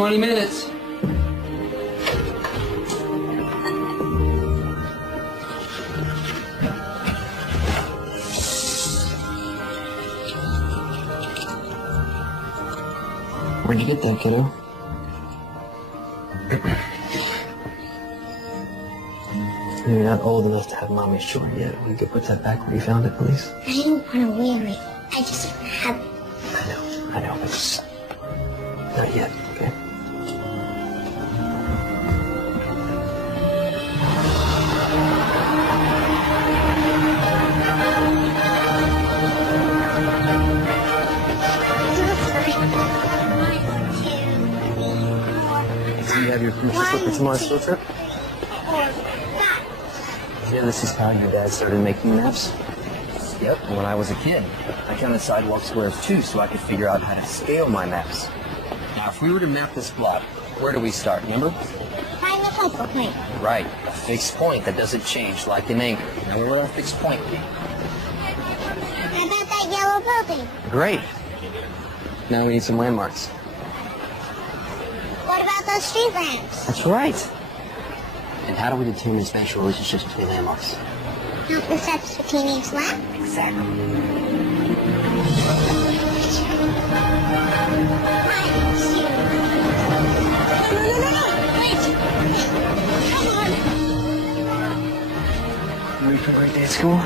20 minutes. Where'd you get that, kiddo? You're not old enough to have mommy's short yet. You could put that back where you found it, please. I didn't want to wear it. I just want to have it. I know, but just not yet, okay? Do you have your permission slip for tomorrow's field trip? Yeah, this is how your dad started making maps? Yep, when I was a kid. I counted sidewalk squares too, so I could figure out how to scale my maps. Now, if we were to map this block, where do we start, remember? Find the focal point. Right, a fixed point that doesn't change, like an anchor. Now, where would our fixed point be? How about that yellow building? Great. Now we need some landmarks. What about those street lamps? That's right. And how do we determine spatial relationships between landmarks? Not the steps between each lamp? Exactly. Wait! Come on! You ready for a great day at school?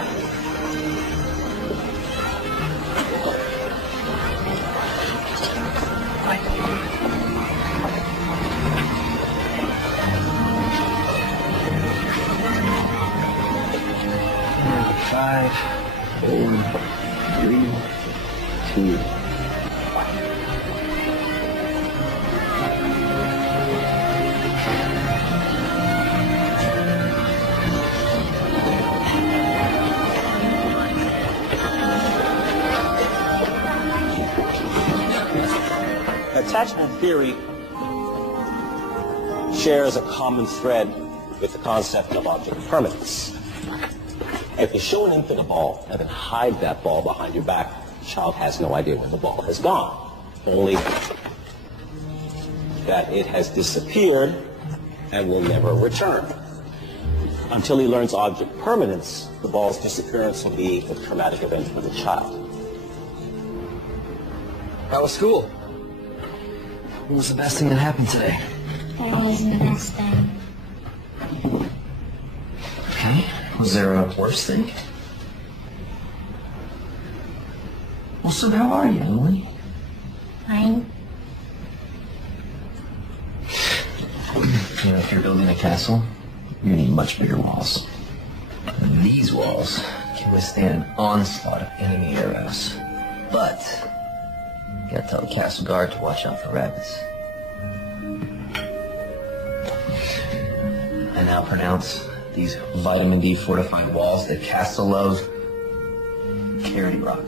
Five, 4, 3, 2, 1. Attachment theory shares a common thread with the concept of object permanence. If you show an infant a ball and then hide that ball behind your back, the child has no idea where the ball has gone, only that it has disappeared and will never return. Until he learns object permanence, the ball's disappearance will be a traumatic event for the child. How was school? What was the best thing that happened today? That wasn't the best thing. Okay. Was there a worse thing? Well, so how are you, Emily? Fine. You know, if you're building a castle, you need much bigger walls. And these walls can withstand an onslaught of enemy arrows. But you gotta tell the castle guard to watch out for rabbits. I now pronounce these vitamin D fortified walls that Castle loves Carrot Rock.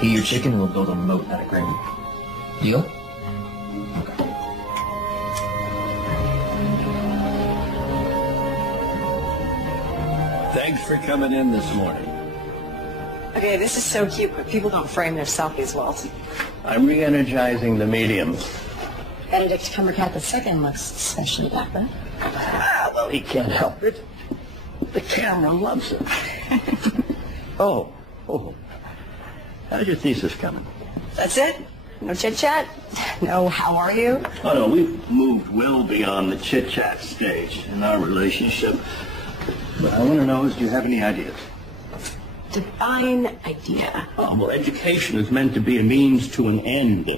Eat your chicken and we'll build a moat out of gravy. Deal? Okay. Thanks for coming in this morning. Okay, this is so cute, but people don't frame their selfies well. I'm re-energizing the medium. Benedict Cumbercat II looks especially dapper. Ah, well, he can't help it. The camera loves it. Oh. How's your thesis coming? That's it? No chit-chat? No, how are you? Oh, no, we've moved well beyond the chit-chat stage in our relationship. But I want to know is, do you have any ideas? Divine idea. Oh, well, education is meant to be a means to an end.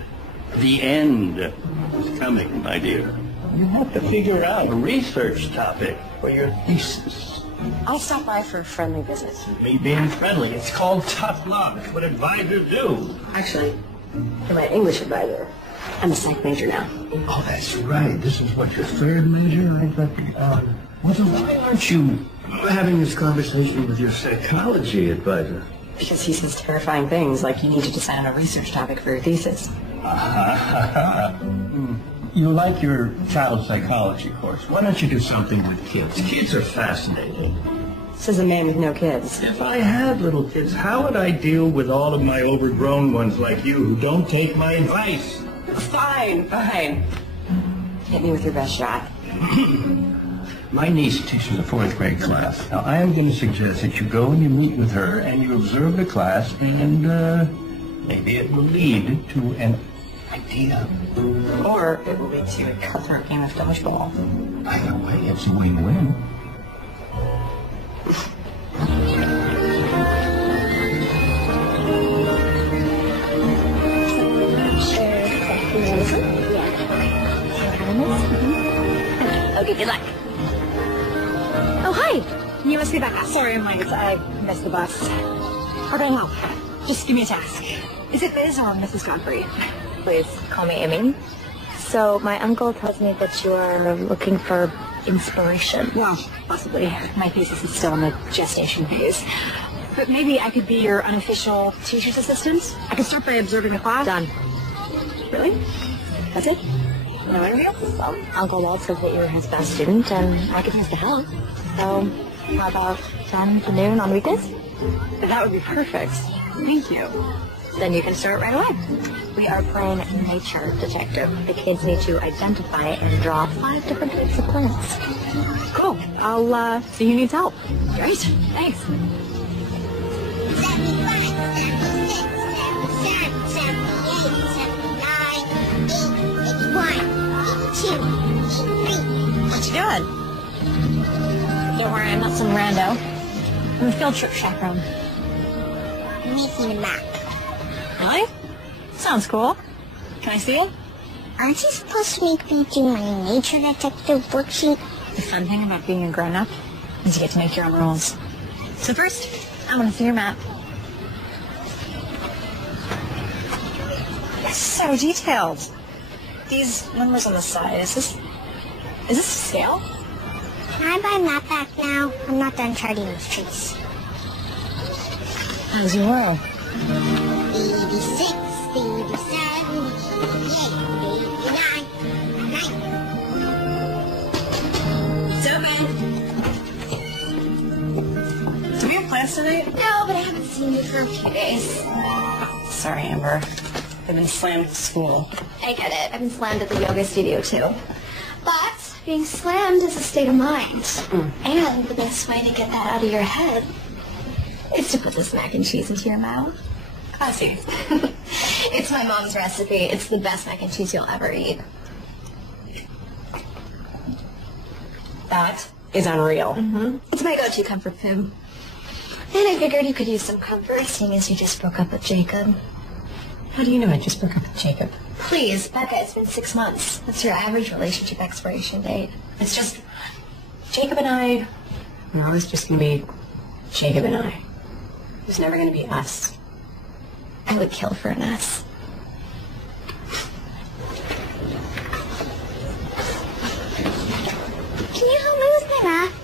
The end is coming, my dear. You have to figure out a research topic for your thesis. I'll stop by for a friendly visit. Me being friendly, it's called tough luck. It's what advisors do. Actually, you're my English advisor. I'm a psych major now. Oh, that's right. This is what, your third major? I thought, well, then why aren't you having this conversation with your psychology advisor? Because he says terrifying things like you need to decide on a research topic for your thesis. You like your child psychology course. Why don't you do something with kids? Kids are fascinated. Says a man with no kids. If I had little kids, how would I deal with all of my overgrown ones like you who don't take my advice? Fine. Hit me with your best shot. My niece teaches a 4th grade class. Now, I am going to suggest that you go and you meet with her and you observe the class, and maybe it will lead to an idea. Or it will lead to a cutthroat game of dodgeball. Either way, it's a win-win. Okay, good luck. Oh, hi. You must be back. Sorry, I'm late. I missed the bus. How can I help? Just give me a task. Is it Ms. or Mrs. Godfrey? Please call me Amy. So my uncle tells me that you are looking for inspiration. Well, possibly. My thesis is still in the gestation phase. But maybe I could be your unofficial teacher's assistant. I could start by observing the class. Done. Really? That's it? No interview? Well, Uncle Walt says that you're his best student, and I could use the help. So how about 10 to noon on weekdays? That would be perfect. Thank you. Then you can start right away. We are playing nature detective. The kids need to identify and draw 5 different types of plants. Cool. I'll see who needs help. Great. Thanks. 82, 83. What you doing? Don't worry, I'm not some rando. I'm a field trip chaperone. I'm making a map. Really? Sounds cool. Can I see it? Aren't you supposed to make me do my nature detective worksheet? The fun thing about being a grown-up is you get to make your own rules. So first, I want to see your map. It's so detailed. These numbers on the side, is this a scale? Can I buy a map back now? I'm not done charting these trees. How's your world? 86, 87, 88, 89, 90. It's open. Do we have plans tonight? No, but I haven't seen you for a few days. Sorry, Amber. I've been slammed at school. I get it. I've been slammed at the yoga studio, too. But being slammed is a state of mind. And the best way to get that out of your head is to put this mac and cheese into your mouth. Classy. It's my mom's recipe. It's the best mac and cheese you'll ever eat. That is unreal. It's my go-to comfort food. And I figured you could use some comfort, seeing as you just broke up with Jacob. How do you know I just broke up with Jacob? Please, Becca, it's been 6 months. That's your average relationship expiration date. It's just Jacob and I are always just going to be Jacob and I. There's never going to be us. I would kill for an us. Can you help me with my math?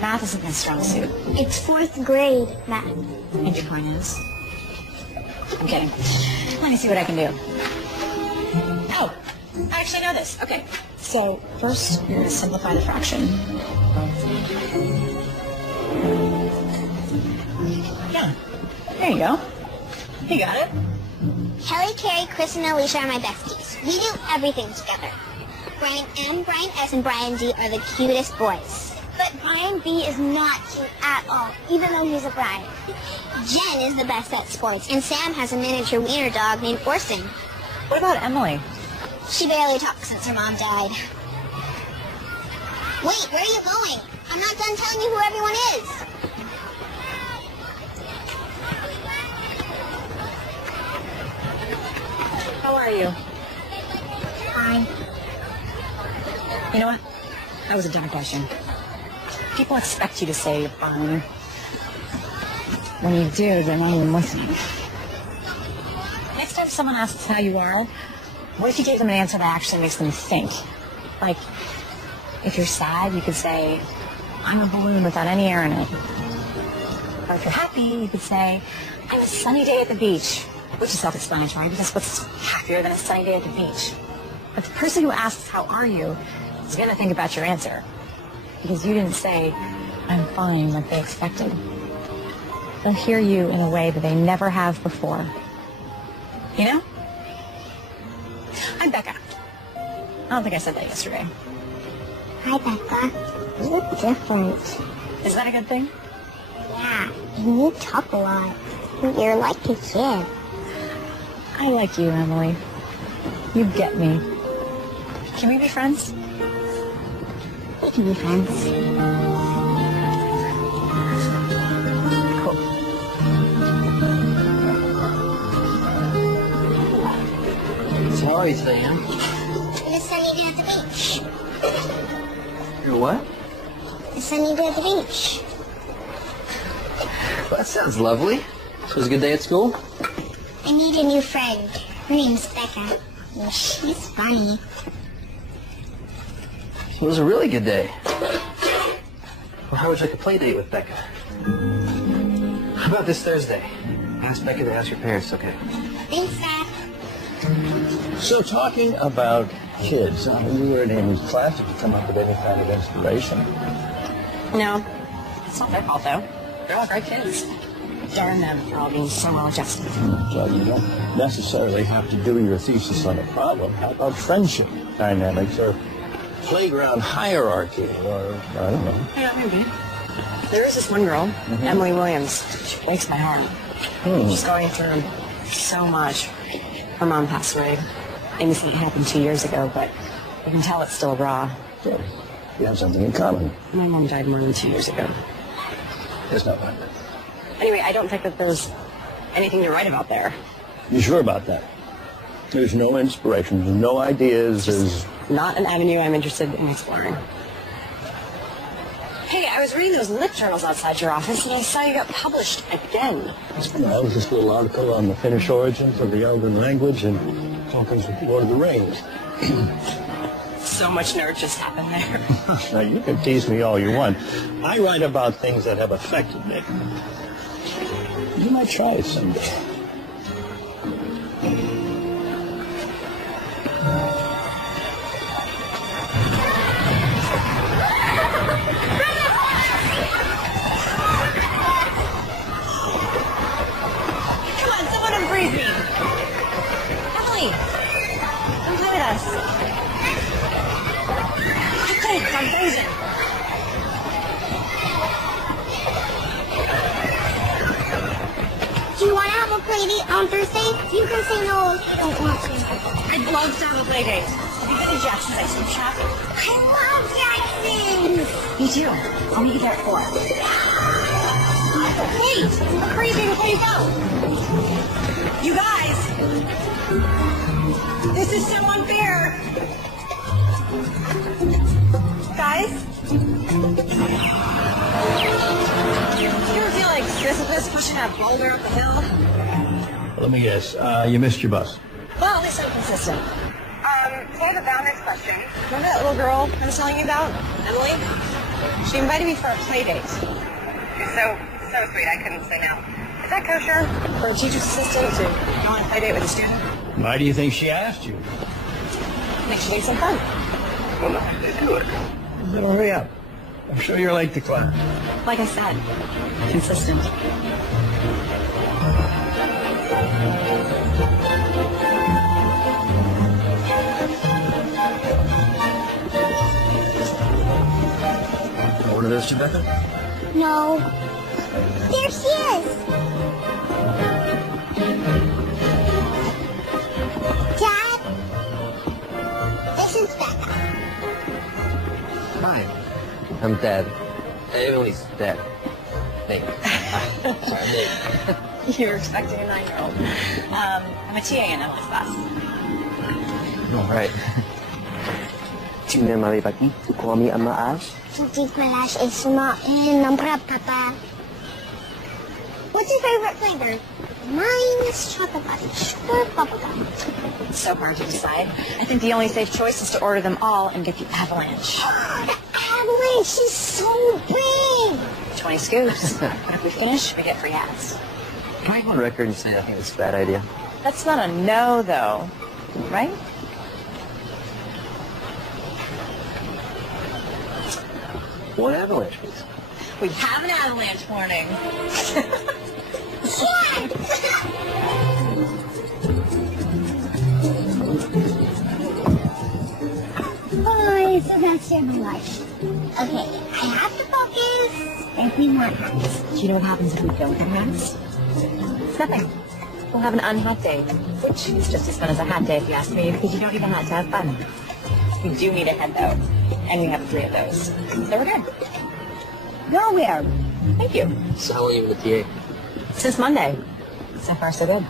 Math isn't my strong suit. It's 4th grade math. And your point is? I'm kidding. Let me see what I can do. Oh, I actually know this. Okay. So first, you're going to simplify the fraction. Yeah. There you go. You got it. Kelly, Carrie, Chris, and Alicia are my besties. We do everything together. Brian M, Brian S, and Brian D are the cutest boys. But Brian B is not cute at all, even though he's a Brian. Jen is the best at sports, and Sam has a miniature wiener dog named Orson. What about Emily? She barely talks since her mom died. Wait, where are you going? I'm not done telling you who everyone is. How are you? Fine. You know what? That was a dumb question. People expect you to say you're fine. When you do, they're not even listening. Next time someone asks how you are, what if you gave them an answer that actually makes them think? Like, if you're sad, you could say, I'm a balloon without any air in it. Or if you're happy, you could say, I'm a sunny day at the beach. Which is self-explanatory, because what's happier than a sunny day at the beach? But the person who asks, how are you, is going to think about your answer. because you didn't say, I'm fine, like they expected. They'll hear you in a way that they never have before. You know? I'm Becca. I don't think I said that yesterday. Hi, Becca. You look different. Is that a good thing? Yeah, and you talk a lot. You're like a kid. I like you, Emily. You get me. Can we be friends? We can be friends. Cool. So how are you today, Em? It's a sunny day at the beach. What? A sunny day at the beach. Well, that sounds lovely. So it was a good day at school? I need a new friend. Her name's Becca. And she's funny. It was a really good day. Well, how would you like a play date with Becca? How about this Thursday? Ask Becca to ask your parents, okay? Thanks, Dad. So talking about kids, you were in Amy's class. Did you come up with any kind of inspiration? No, it's not their fault, though. They're all great kids. Darn them for all being so well adjusted. Well, you don't necessarily have to do your thesis on a problem. How about friendship dynamics or playground hierarchy or, I don't know. Yeah, maybe. There is this one girl, Emily Williams. She breaks my heart. She's going through so much. Her mom passed away. Amy said it happened 2 years ago, but you can tell it's still raw. Yeah, you have something in common. My mom died more than 2 years ago. There's no one. Anyway, I don't think that there's anything to write about there. You sure about that? There's no inspiration, there's no ideas, there's... Not an avenue I'm interested in exploring. Hey, I was reading those lit journals outside your office, and I saw you got published again. That was this little article on the Finnish origins of the Elven language and Tolkien's Lord of the Rings. So much nerd just happened there. Now, you can tease me all you want. I write about things that have affected me. You might try it someday. Come on, someone unfreeze me. Emily, come play with us. Quick, I'm freezing. Do you want to have a play date on Thursday? You can say no if you don't want to. I'd love to have a play date. Have you been to Jackson's ice cream shop? I love Jackson! Me too. I'll meet you there at 4. Wait! I'm crazy before you go. You guys! This is so unfair! Guys? Do you ever feel like Sisyphus pushing that boulder up the hill? Let me guess, you missed your bus. Well, at least I'm consistent. So I have a boundaries question. Remember that little girl I was telling you about? Emily? She invited me for a play date. So sweet, I couldn't say no. Is that kosher for a teacher's assistant to go on a play date with a student? Why do you think she asked you? I think she needs some fun. Well, no, they do it. Then hurry up. I'm sure you're late to class. Like I said, consistent. One of those two, Becca? No. There she is! Dad? This is Becca. Hi. I'm Dad. Emily's dad. Nate. Sorry, Nate. You were expecting a 9-year-old. I'm a TA in Emily's class. All right. Sina maribati, tukomi ang maas. Hindi malash is sumain ng papa. What's your favorite flavor? Mine is chocolate fudge or bubblegum. It's so hard to decide. I think the only safe choice is to order them all and get the avalanche. The avalanche is so big! 20 scoops. But if we finish, we get free hats. Can I go on record and say I think it's a bad idea? That's not a no, though. Right? What avalanche, please? We have an avalanche warning. Oh, so that's your blush. Okay, I have to focus. There'll be more hats. Do you know what happens if we don't get hats? It's nothing. We'll have an unhat day, which is just as fun as a hat day if you ask me, because you don't need a hat to have fun. We do need a head, though, and we have 3 of those. So we're good. Go where? Thank you. So how long have you been a TA? Since Monday. So far, so good.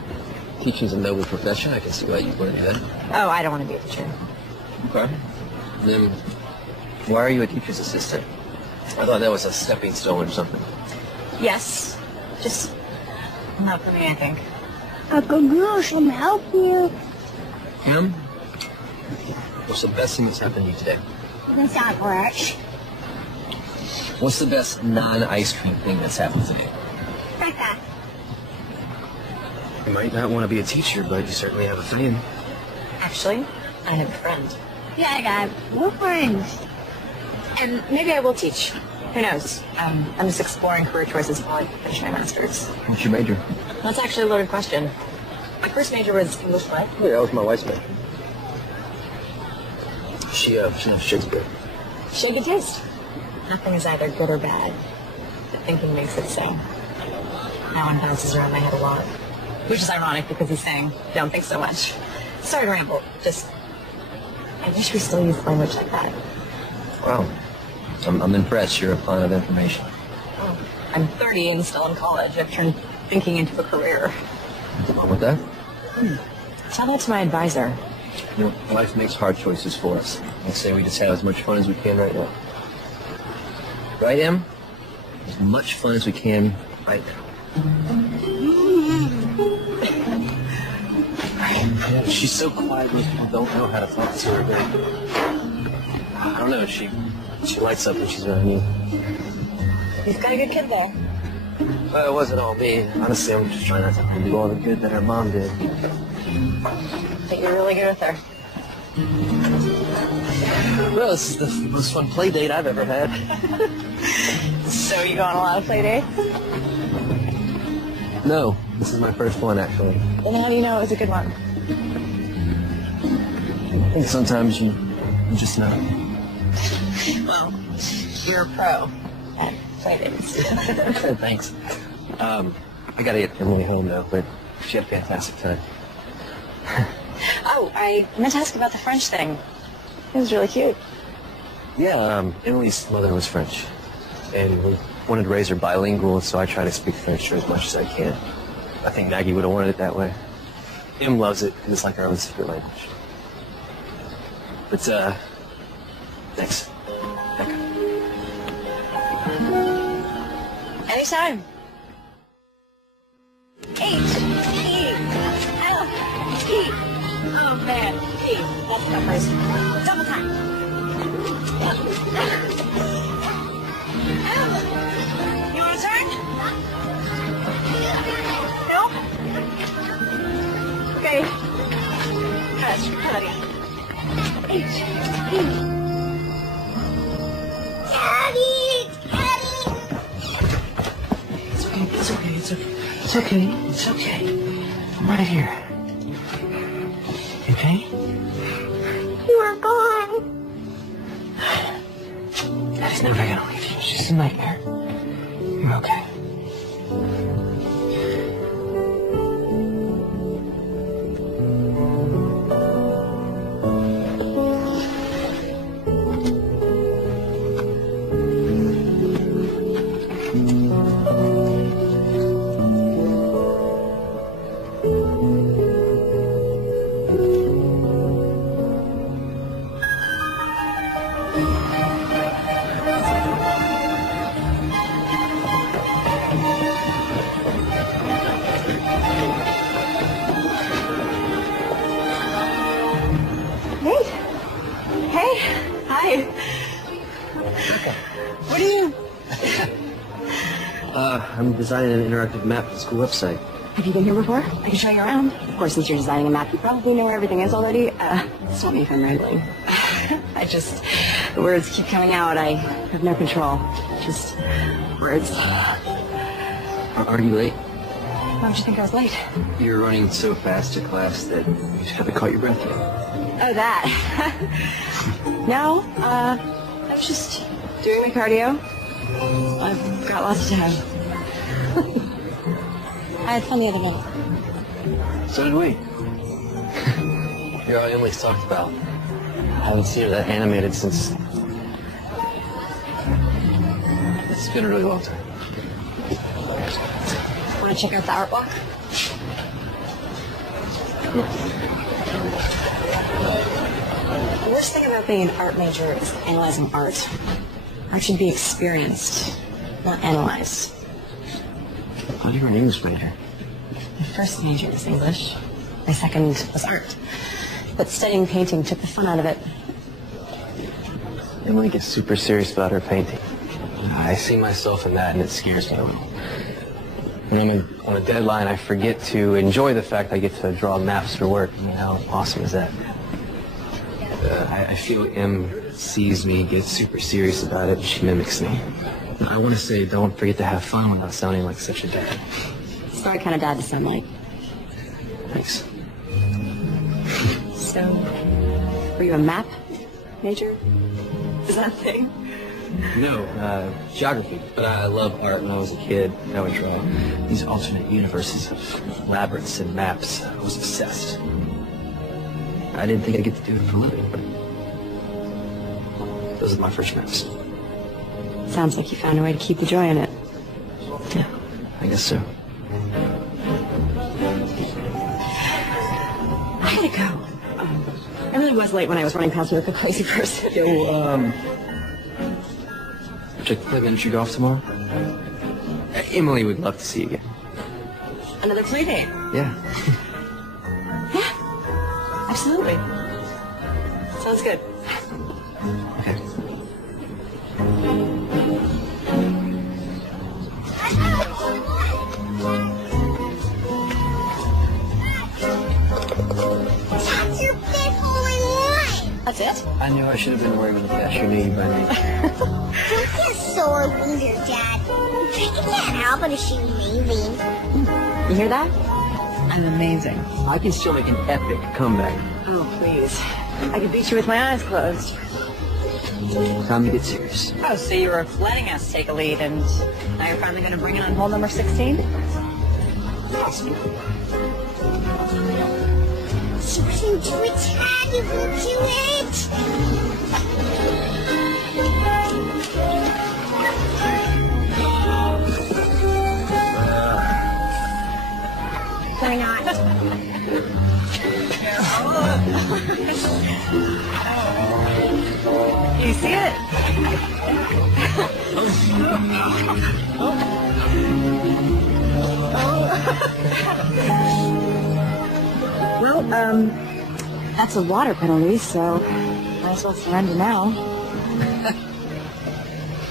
Teaching's a noble profession. I can see why you want to do that. Oh, I don't want to be a teacher. Okay. Then, why are you a teacher's assistant? I thought that was a stepping stone or something. Yes. Just not for me, I think. Uncle Goose will help you. Em, what's the best thing that's happened to you today? The stop works. What's the best non-ice cream thing that's happened today? Becca. You might not want to be a teacher, but you certainly have a fan. Actually, I have a friend. Yeah, I got no friends. And maybe I will teach. Who knows? I'm just exploring career choices while I finish my master's. What's your major? That's actually a loaded question. My first major was English lit. Yeah, that was my wife's major. She knows Shakespeare. She had good taste. Nothing is either good or bad. But thinking makes it so. That one bounces around my head a lot. Which is ironic because he's saying, don't think so much. Sorry to ramble. Just, I wish we still used language like that. Wow. I'm impressed. You're a font of information. Oh, I'm 30 and still in college. I've turned thinking into a career. What's wrong with that? Tell that to my advisor. You know, life makes hard choices for us. I say we just have as much fun as we can right now. Right, Em? As much fun as we can right now. Yeah, she's so quiet, most people don't know how to talk to her. But I don't know, she lights up when she's around you. You've got a good kid there. Well, it wasn't all me. Honestly, I'm just trying not to do all the good that her mom did. But you're really good with her. Well, this is the most fun play date I've ever had. So you go on a lot of play dates? No, this is my first one, actually. Then how do you know it was a good one? I think sometimes you just know. Well, you're a pro at play dates. Thanks. I gotta get Emily home now, but she had a fantastic time. Oh, I meant to ask about the French thing. It was really cute. Yeah, Emily's mother was French, and we wanted to raise her bilingual, so I try to speak French to her as much as I can. I think Maggie would have wanted it that way. Em loves it, and it's like our own secret language. But, thanks. Becca. Anytime. H-E-L-P. Oh, man. P. That's the first. Double time. You want to turn? No? Okay. Try that again. H-E. It's okay. It's okay. I'm right here. You okay? You are gone. Daddy's never gonna leave you. It's just a nightmare. You're okay. What are you? I'm designing an interactive map for the school website. Have you been here before? I can show you around. Of course, since you're designing a map, you probably know where everything is already. Stop me if I'm rambling. I The words keep coming out. I have no control. Just words. Are you late? Why don't you think I was late? You're running so fast to class that you just haven't caught your breath yet. Oh, that. No, I was just doing my cardio. I've got lots to have. I had fun the other night. So did we. You're all Emily's talked about. I haven't seen her that animated since... It's been a really long time. Want to check out the art walk? The worst thing about being an art major is analyzing art. Art should be experienced, not analyzed. Oh, you're an English major. My first major was English. My second was art. But studying painting took the fun out of it. Emily gets super serious about her painting. I see myself in that, and it scares me a little. When I'm on a deadline, I forget to enjoy the fact I get to draw maps for work. I mean, how awesome is that? I feel Em sees me, gets super serious about it, and she mimics me. I want to say don't forget to have fun without sounding like such a dad. It's the right kind of dad to sound like. Thanks. So, were you a map major? Is that a thing? No, geography. But I love art. When I was a kid, I would draw these alternate universes of labyrinths and maps. I was obsessed. I didn't think I'd get to do it for a living, but those are my first maps. Sounds like you found a way to keep the joy in it. Yeah, I guess so. I gotta go. I really was late when I was running past you like a crazy person. Yo, would you like to play miniature golf tomorrow? Emily would love to see you again. Another play date? Yeah. Yeah, absolutely. Sounds good. Okay. That's your fifth hole in one. That's it? I knew I should have been worried when the cashier knew you by name. Don't be a sore loser, Dad. You can't help but she's amazing. You hear that? I'm amazing. I can still make an epic comeback. Oh, please. I could beat you with my eyes closed. Time to get serious. Oh, so you were letting us take a lead, and now you're finally going to bring it on hole number 16? Possible. She was into it, Dad. You will do it. Why not? You see it? Well, that's a water penalty, so might as well surrender now.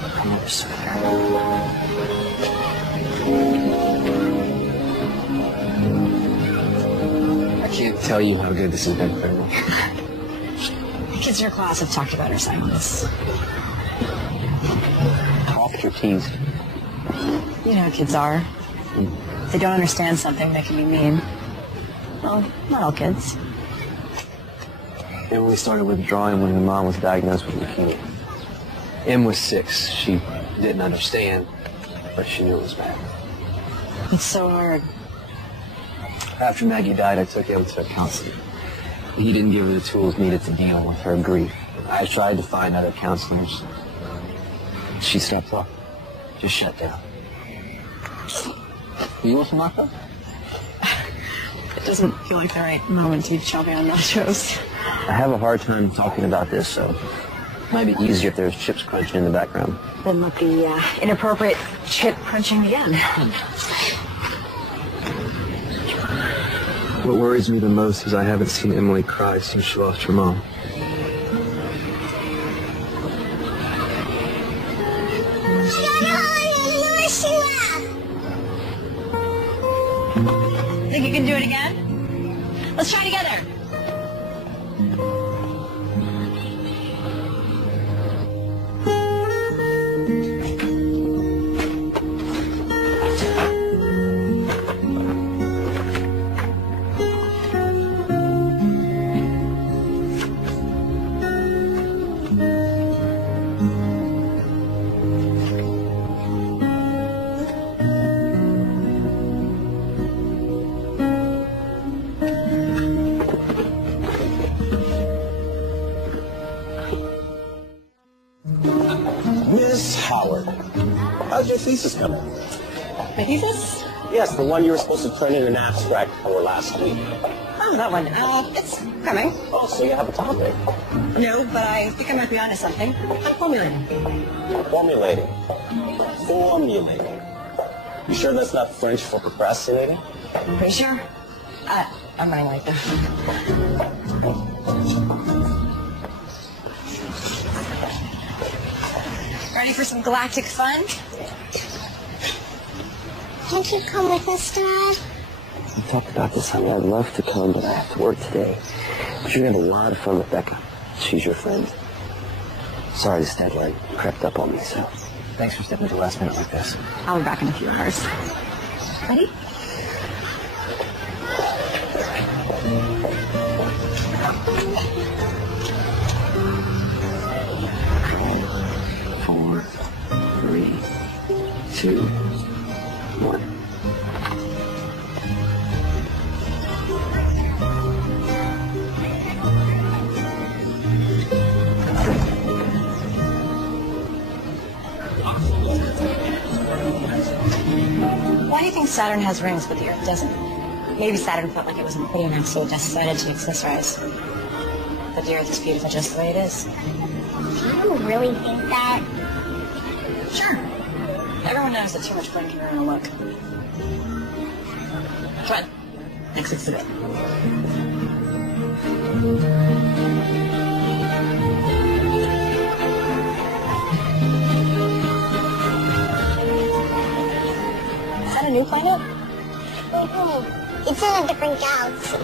I never surrender. I can't tell you how good this has been for me. The kids in your class have talked about our silence. Talked or teased? You know how kids are. If they don't understand something, they can be mean. Well, not all kids. Emily started withdrawing when her mom was diagnosed with leukemia. Em was 6. She didn't understand, but she knew it was bad. It's so hard. After Maggie died, I took Em to a counselor. He didn't give her the tools needed to deal with her grief. I tried to find other counselors. She stopped talking. Just shut down. You want some nachos? It doesn't feel like the right moment to be chopping on nachos. I have a hard time talking about this, so it might be easier if there's chips crunching in the background. Then let the inappropriate chip crunching begin. What worries me the most is I haven't seen Emily cry since she lost her mom. Think you can do it again? Let's try together. thesis coming? My thesis? Yes, the one you were supposed to turn in an abstract for last week. Oh, that one. It's coming. Oh, so you have a topic. No, but I think I might be onto something. I'm formulating. Formulating. Formulating. You sure that's not French for procrastinating? Pretty sure? I'm running late though. Ready for some galactic fun? Can't you come with us, Dad? We talked about this, honey. I'd love to come, but I have to work today. But you're going to have a lot of fun with Becca. She's your friend. Sorry this deadline crept up on me, so thanks for stepping to the last minute like this. I'll be back in a few hours. Ready? Four, three, two, one. Why do you think Saturn has rings but the Earth doesn't? Maybe Saturn felt like it wasn't pretty enough, so it decided to accessorize. But the Earth is beautiful just the way it is. Do you really think that? Sure. Everyone knows that too much fun can ruin a look. Come on. Next exhibit. Is that a new planet? Mm-hmm. It's in a different galaxy.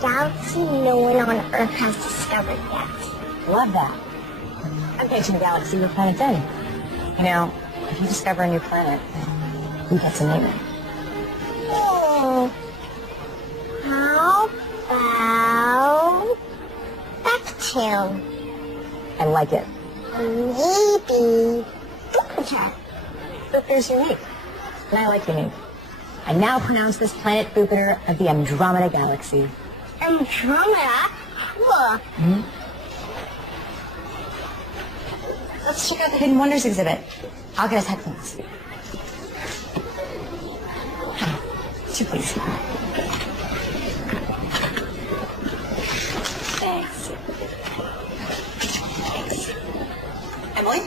Galaxy no one on Earth has discovered yet. Love that. I'm painting the galaxy your planet's in. You know, if you discover a new planet, who gets a name it? Oh. How about Neptune? I like it. Maybe Jupiter. Jupiter's unique. And I like unique. I now pronounce this planet Jupiter of the Andromeda Galaxy. Andromeda? Cool. Let's check out the Hidden Wonders exhibit. I'll get us headphones. Two, please. Thanks. Thanks. Emily?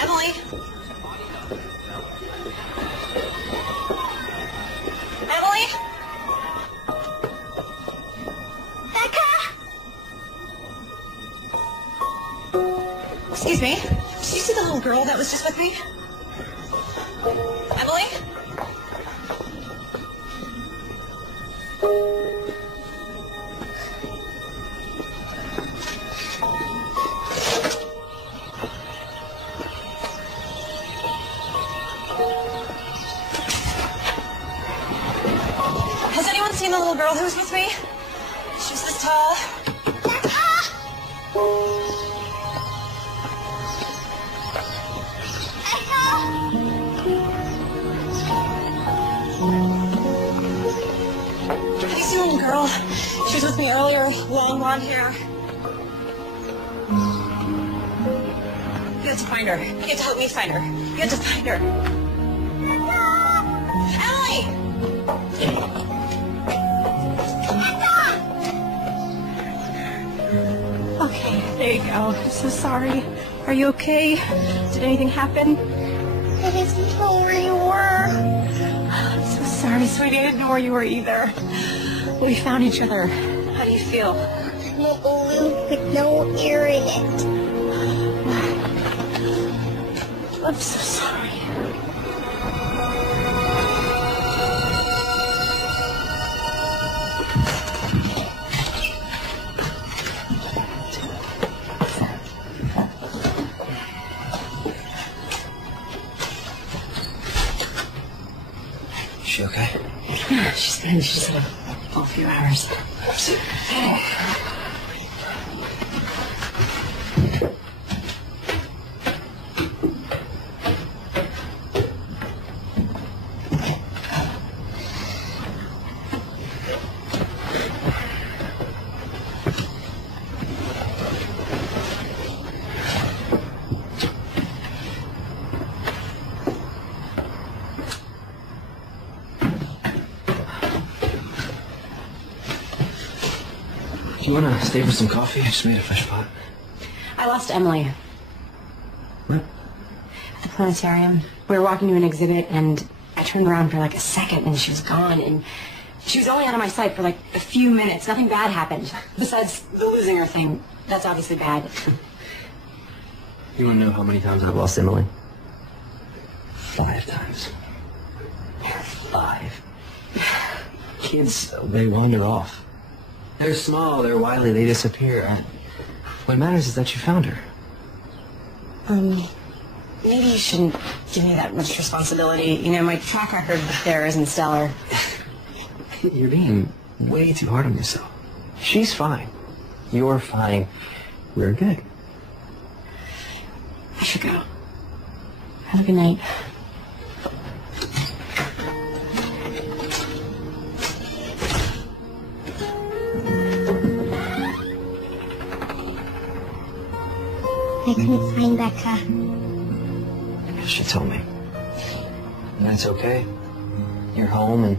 Emily? Emily? Becca? Excuse me. Did you see the little girl that was just with me? Emily? Has anyone seen the little girl who was with me? She was this tall. Have you seen the little girl? She was with me earlier, long blonde hair. You have to find her. You have to help me find her. You have to find her. Emily! Okay, there you go. I'm so sorry. Are you okay? Did anything happen? I didn't know where you were. I'm so sorry, sweetie. I didn't know where you were either. We found each other. How do you feel? I'm a balloon with no air in it. I'm so sorry. She okay? Yeah, she's fine. She just had a few hours. you want to stay for some coffee? I just made a fresh pot. I lost Emily. What? At the planetarium. We were walking to an exhibit, and I turned around for like a second, and she was gone, and she was only out of my sight for like a few minutes. Nothing bad happened. Besides the losing her thing. That's obviously bad. You want to know how many times I've lost Emily? 5 times. 5. Kids, they wander off. They're small, they're wily, they disappear. What matters is that you found her. Maybe you shouldn't give me that much responsibility. You know, my track record there isn't stellar. You're being way too hard on yourself. She's fine. You're fine. We're good. I should go. Have a good night. I couldn't find Becca. She told me. And that's okay. You're home, and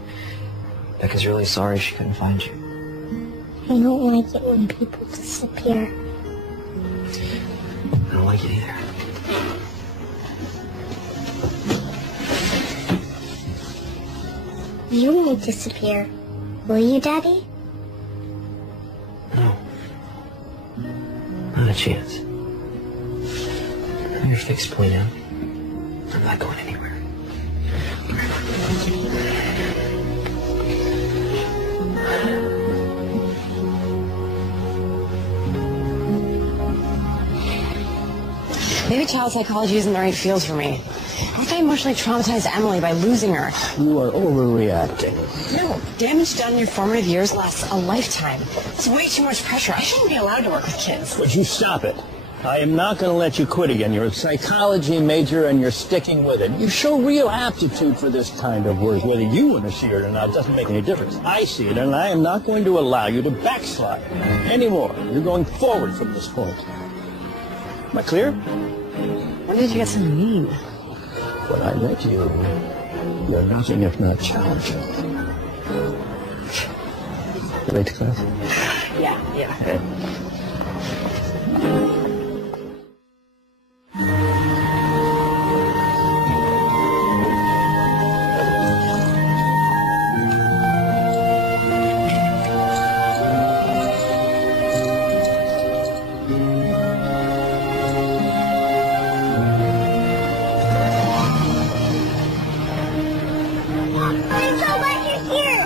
Becca's really sorry she couldn't find you. I don't like it when people disappear. I don't like it either. You won't disappear, will you, Daddy? No. Not a chance. You're a fixed point out. I'm not going anywhere. Maybe child psychology isn't the right field for me. How if I emotionally traumatized Emily by losing her? You are overreacting. No, damage done in your formative years lasts a lifetime. It's way too much pressure. I shouldn't be allowed to work with kids. Would you stop it? I am not going to let you quit again. You're a psychology major and you're sticking with it. You show real aptitude for this kind of work. Whether you want to see it or not doesn't make any difference. I see it, and I am not going to allow you to backslide anymore. You're going forward from this point. Am I clear? When did you get so mean? When I met you, you're nothing if not challenging. You late to class? Yeah. Okay. I'm so glad you're here.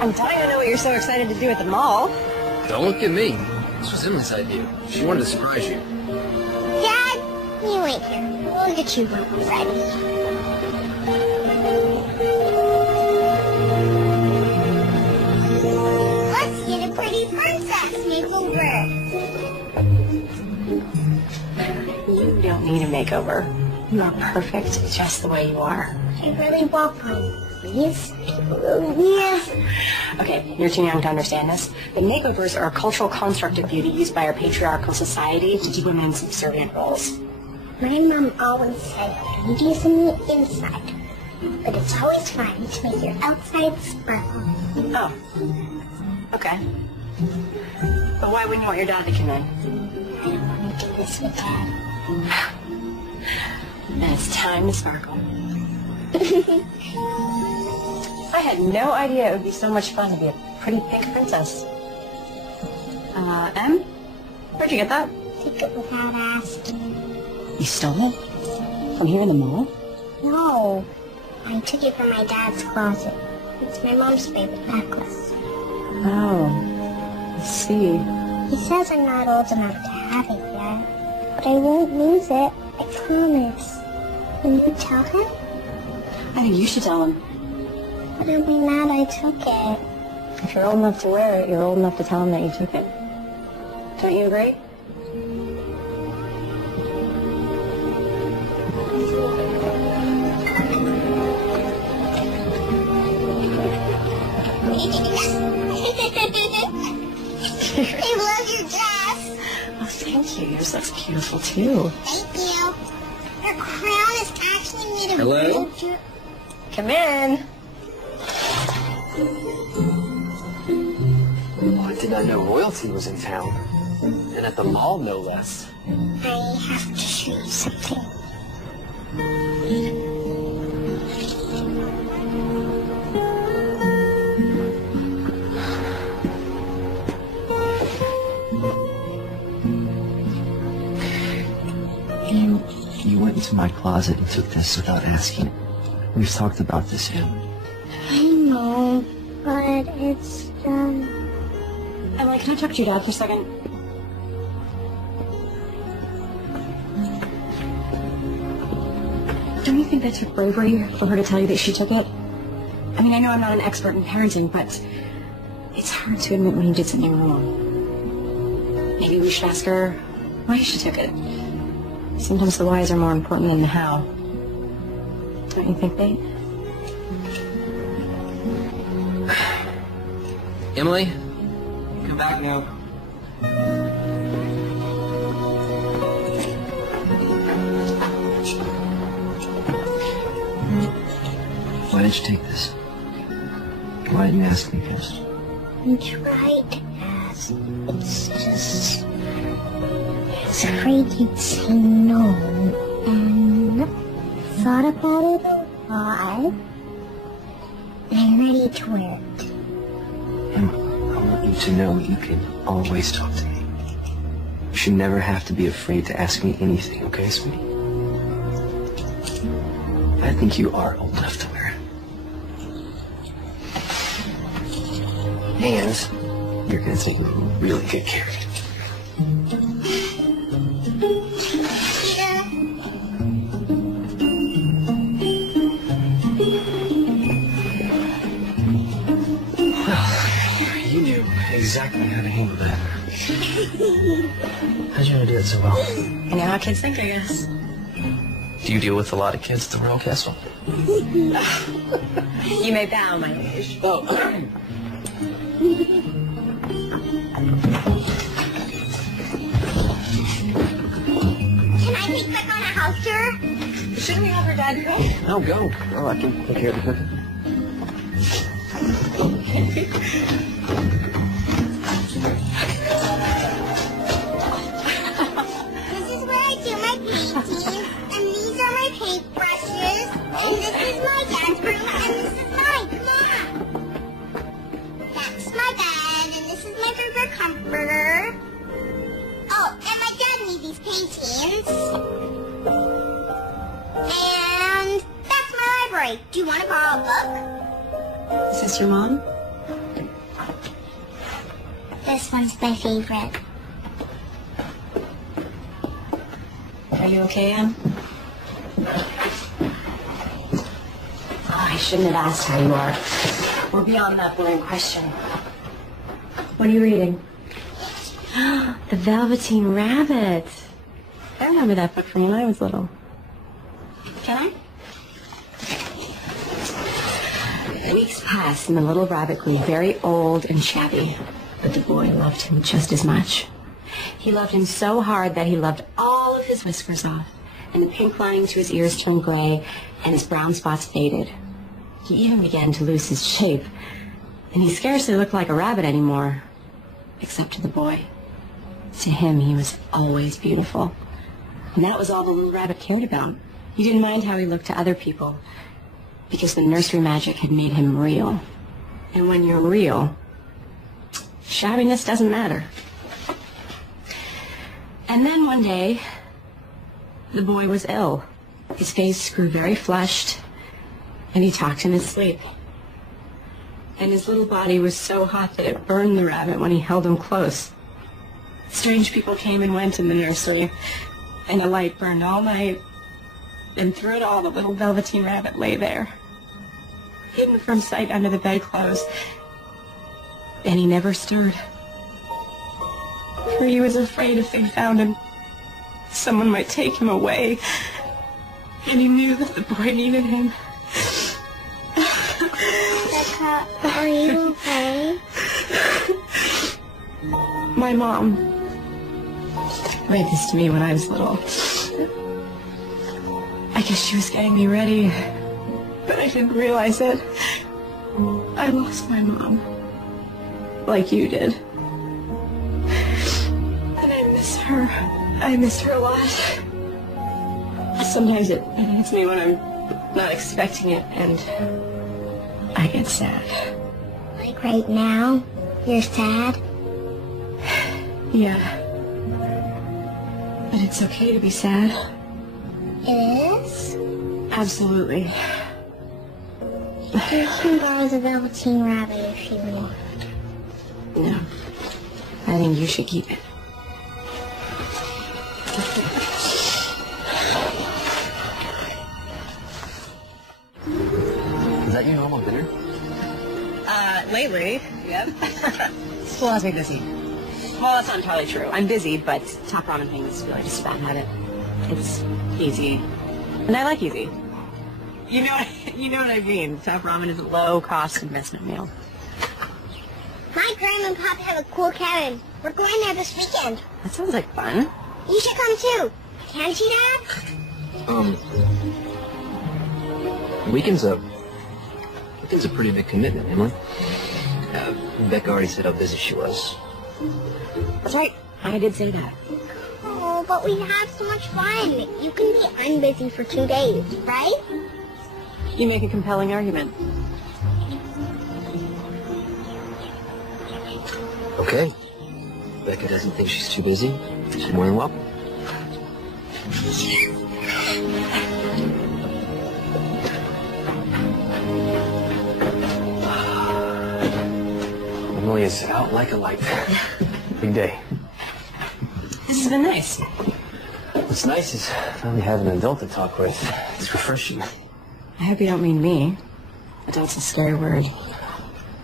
I'm dying to know what you're so excited to do at the mall. Don't look at me. This was Emily's idea. She wanted to surprise you. Dad, you wait here. We'll get you when we're ready. Let's get a pretty princess makeover. You don't need a makeover. You are perfect just the way you are. I really want one. Please? Yes. Okay, you're too young to understand this, but makeovers are a cultural construct of beauty used by our patriarchal society to keep women in subservient roles. My mom always said beauty is in the inside, but it's always fine to make your outside sparkle. Oh. Okay. But why wouldn't you want your dad to come in? I don't want to do this with Dad. And it's time to sparkle. I had no idea it would be so much fun to be a pretty pink princess. Em? Where'd you get that? Take it without asking. You stole it? From here in the mall? No, I took it from my dad's closet. It's my mom's favorite necklace. Oh, I see. He says I'm not old enough to have it yet, but I won't lose it. I promise. Will you tell him? I think you should tell him. But he'll be mad I took it. If you're old enough to wear it, you're old enough to tell him that you took it. Don't you agree? I love your dress. Oh, thank you. Yours looks beautiful, too. Thank you. Your crown is actually made of Hello? real jewelry. Come in. What did not know royalty was in town. And at the mall, no less. I have to show you something. You went into my closet and took this without asking. We've talked about this, Em. I know, but it's Emily, can I talk to your dad for a second? Don't you think that took bravery for her to tell you that she took it? I mean, I know I'm not an expert in parenting, but it's hard to admit when you did something wrong. Maybe we should ask her why she took it. Sometimes the whys are more important than the how. Don't you think, babe? Emily, come back now. Why did you take this? Why didn't you ask me first? I tried to ask. It's afraid you'd say no. And thought about it a lot. And I'm ready to wear it. And I want you to know you can always talk to me. You should never have to be afraid to ask me anything, okay, sweetie? I think you are old enough to wear it. And you're going to take really good care of it. You knew exactly how to handle that. How'd you know to do it so well? I know how kids think, I guess. Do you deal with a lot of kids at the Royal Castle? You may bow, my liege. Oh. Can I take back on a house tour? Shouldn't we have her dad go? No, go. Oh, I can take care of the cooking. This is where I do my paintings, and these are my paintbrushes, and this is my dad's room, and this is mine. Come on. That's my bed, and this is my favorite comforter. Oh, and my dad made these paintings. And that's my library. Do you want to borrow a book? Is this your mom? This one's my favorite. Are you okay, Em? Oh, I shouldn't have asked how you are. We're beyond that boring question. What are you reading? The Velveteen Rabbit. I remember that book from when I was little. Can I? Weeks passed and the little rabbit grew very old and shabby. But the boy loved him just as much. He loved him so hard that he loved all of his whiskers off, and the pink lining to his ears turned gray, and his brown spots faded. He even began to lose his shape, and he scarcely looked like a rabbit anymore, except to the boy. To him, he was always beautiful. And that was all the little rabbit cared about. He didn't mind how he looked to other people, because the nursery magic had made him real. And when you're real, shabbiness doesn't matter. And then one day, the boy was ill. His face grew very flushed, and he talked in his sleep. And his little body was so hot that it burned the rabbit when he held him close. Strange people came and went in the nursery, and a light burned all night, and through it all the little Velveteen Rabbit lay there, hidden from sight under the bedclothes, and he never stirred. For he was afraid if they found him, someone might take him away, and he knew that the boy needed him. Becca, are you okay? My mom read this to me when I was little. I guess she was getting me ready, but I didn't realize it. I lost my mom, like you did. her. I miss her a lot. Sometimes it hits me when I'm not expecting it, and I get sad. Like right now? You're sad? Yeah. But it's okay to be sad. It is? Absolutely. You can borrow the Velveteen Rabbit if you want. No. I think you should keep it. Is that your normal dinner? Lately, yep. School has me busy. Well, that's not entirely true. I'm busy, but top ramen thing is really just a bad habit. It's easy. And I like easy. You know what I mean. Top ramen is a low-cost investment meal. My grandma and papa have a cool cabin. We're going there this weekend. That sounds like fun. You should come too. Can't you, Dad? Weekend's a pretty big commitment, Emily. Becca already said how busy she was. That's right. I did say that. Oh, but we have so much fun. You can be unbusy for 2 days, right? You make a compelling argument. Okay. Becca doesn't think she's too busy. She's more than welcome. Emily is out like a light. Big day. This has been nice. What's nice is finally having an adult to talk with. It's refreshing. I hope you don't mean me. Adult's a scary word.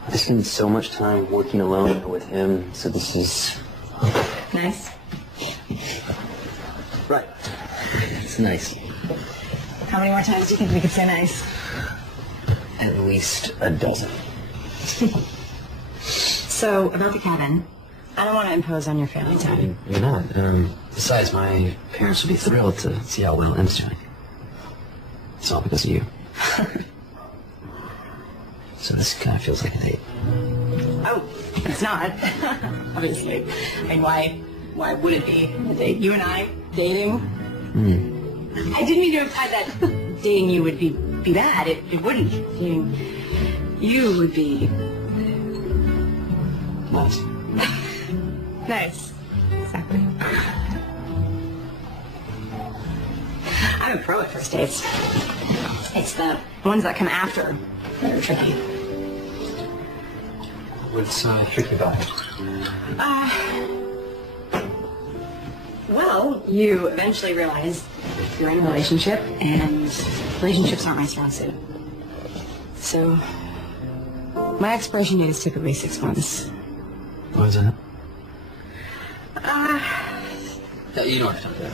I spend so much time working alone with him, so this is... Nice. Right. It's nice. How many more times do you think we could say nice? At least a dozen. So, about the cabin, I don't want to impose on your family time. You're not. Besides, my parents would be thrilled to see how well Em's doing. It's all because of you. So this kind of feels like a date. Oh, it's not. Obviously. I mean, why would it be a date? You and I dating? I didn't mean to imply that dating you would be bad. It wouldn't. Dating you would be... Nice. Nice. Exactly. I'm a pro at first dates. It's the ones that come after that are tricky. What's tricky about it? Well, you eventually realize you're in a relationship, and relationships aren't my strong suit. So, my expiration date is typically 6 months. What is that? You don't have to talk about.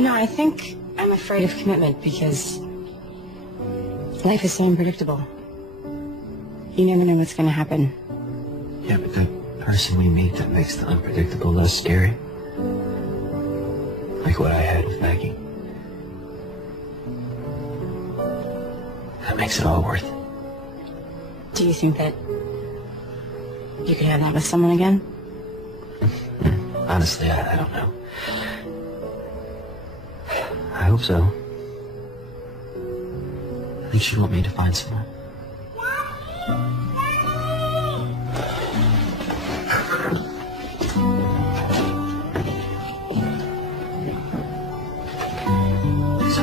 No, I think I'm afraid of commitment because life is so unpredictable. You never know what's going to happen. Yeah, but the person we meet that makes the unpredictable less scary. Like what I had with Maggie. That makes it all worth it. Do you think that you could have that with someone again? Honestly, I don't know. I hope so. I think she'd want me to find someone. So,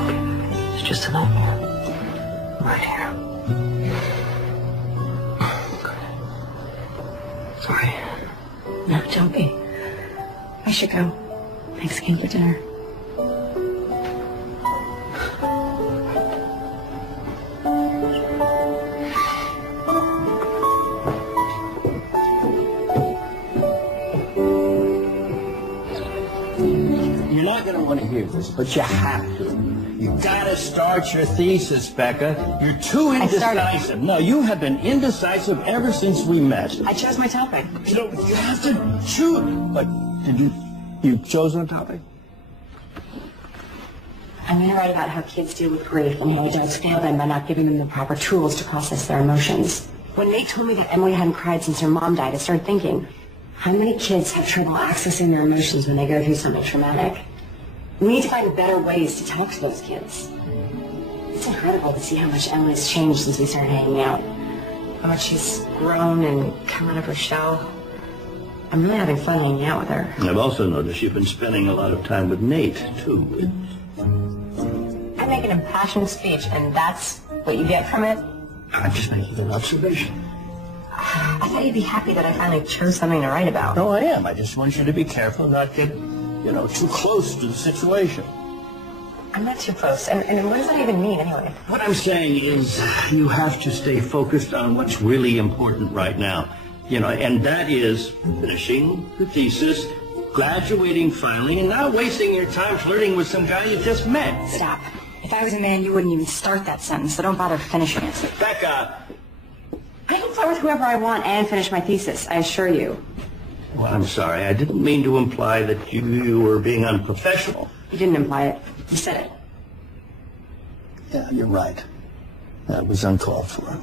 it's just a nightmare. Right here. Sorry. No, don't be. I should go. Mexican for dinner. You're not going to want to hear this, but you have to. You got to start your thesis, Becca. You're too indecisive. No, you have been indecisive ever since we met. I chose my topic. You know, you have to choose. But did you chosen a topic? I'm going to write about how kids deal with grief and how adults fail them by not giving them the proper tools to process their emotions. When Nate told me that Emily hadn't cried since her mom died, I started thinking, How many kids have trouble accessing their emotions when they go through something traumatic? We need to find better ways to talk to those kids. It's incredible to see how much Emily's changed since we started hanging out. How much she's grown and come out of her shell. I'm really having fun hanging out with her. I've also noticed you've been spending a lot of time with Nate, too. I make an impassioned speech, and that's what you get from it? I'm just making an observation. I thought you'd be happy that I finally chose something to write about. No, I am. I just want you to be careful not get, too close to the situation. I'm not too close. And what does that even mean, anyway? What I'm saying is you have to stay focused on what's really important right now. And that is finishing the thesis, graduating finally, and not wasting your time flirting with some guy you just met. Stop. If I was a man, you wouldn't even start that sentence, so don't bother finishing it. Becca! I can flirt with whoever I want and finish my thesis, I assure you. Well, I'm sorry. I didn't mean to imply that you were being unprofessional. You didn't imply it. You said it. Yeah, you're right. That was uncalled for.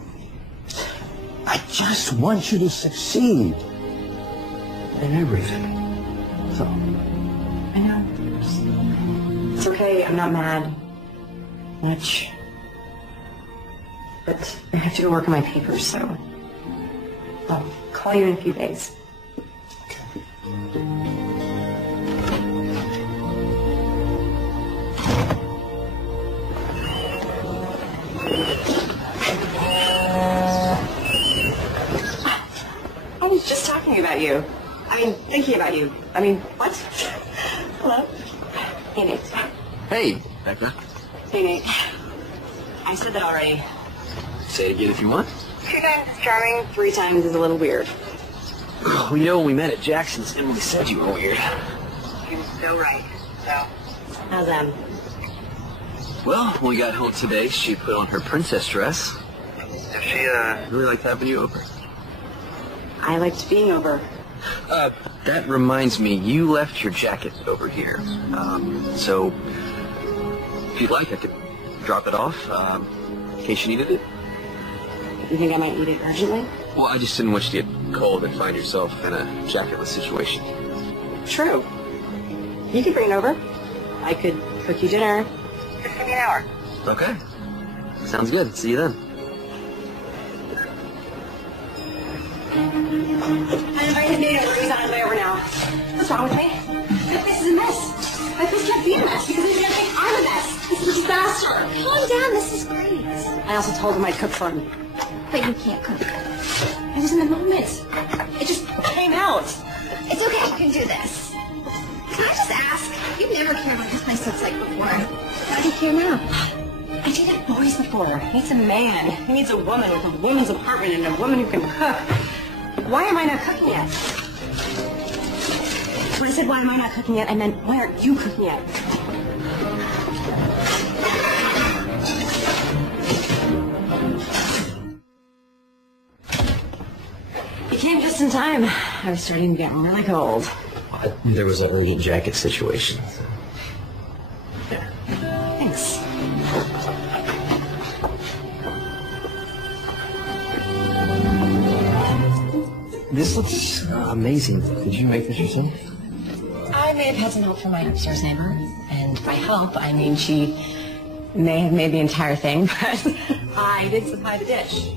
I just want you to succeed in everything. So. I know. It's okay. I'm not mad. Much. But I have to go work on my papers, so I'll call you in a few days. I was just talking about you. Thinking about you. What? Hello? Hey, Nate. Hey, Becca. Hey, Nate. I said that already. Say it again if you want. 2 times is charming, 3 times is a little weird. Well, when we met at Jackson's, Emily said you were weird. He was so right. So, how's that? Well, when we got home today, she put on her princess dress. She, really liked having you over. I liked being over. That reminds me, you left your jacket over here. So, if you'd like, I could drop it off, in case you needed it. You think I might need it urgently? Well, I just didn't want you to get cold and find yourself in a jacketless situation. True. You could bring it over. I could cook you dinner. Just give me an hour. Okay. Sounds good. See you then. I invited Nate over. He's on his way over now. What's wrong with me? My place is a mess. My place can't be a mess because there's nothing. I'm a mess. This is a disaster. Calm down, this is great. I also told him I'd cook for him. But you can't cook. I was in the moment. It just came out. It's okay, you can do this. Can I just ask? You've never cared what this place looks like before. Why do you care now? I dated boys before. He needs a man. He needs a woman with a woman's apartment and a woman who can cook. Why am I not cooking yet? When I said why am I not cooking yet, I meant why aren't you cooking yet? You came just in time. I was starting to get really cold. There was an urgent jacket situation. There. Thanks. This looks amazing. Did you make this yourself? I may have had some help from my upstairs neighbor, and by help, I mean she may have made the entire thing, but I did supply the dish.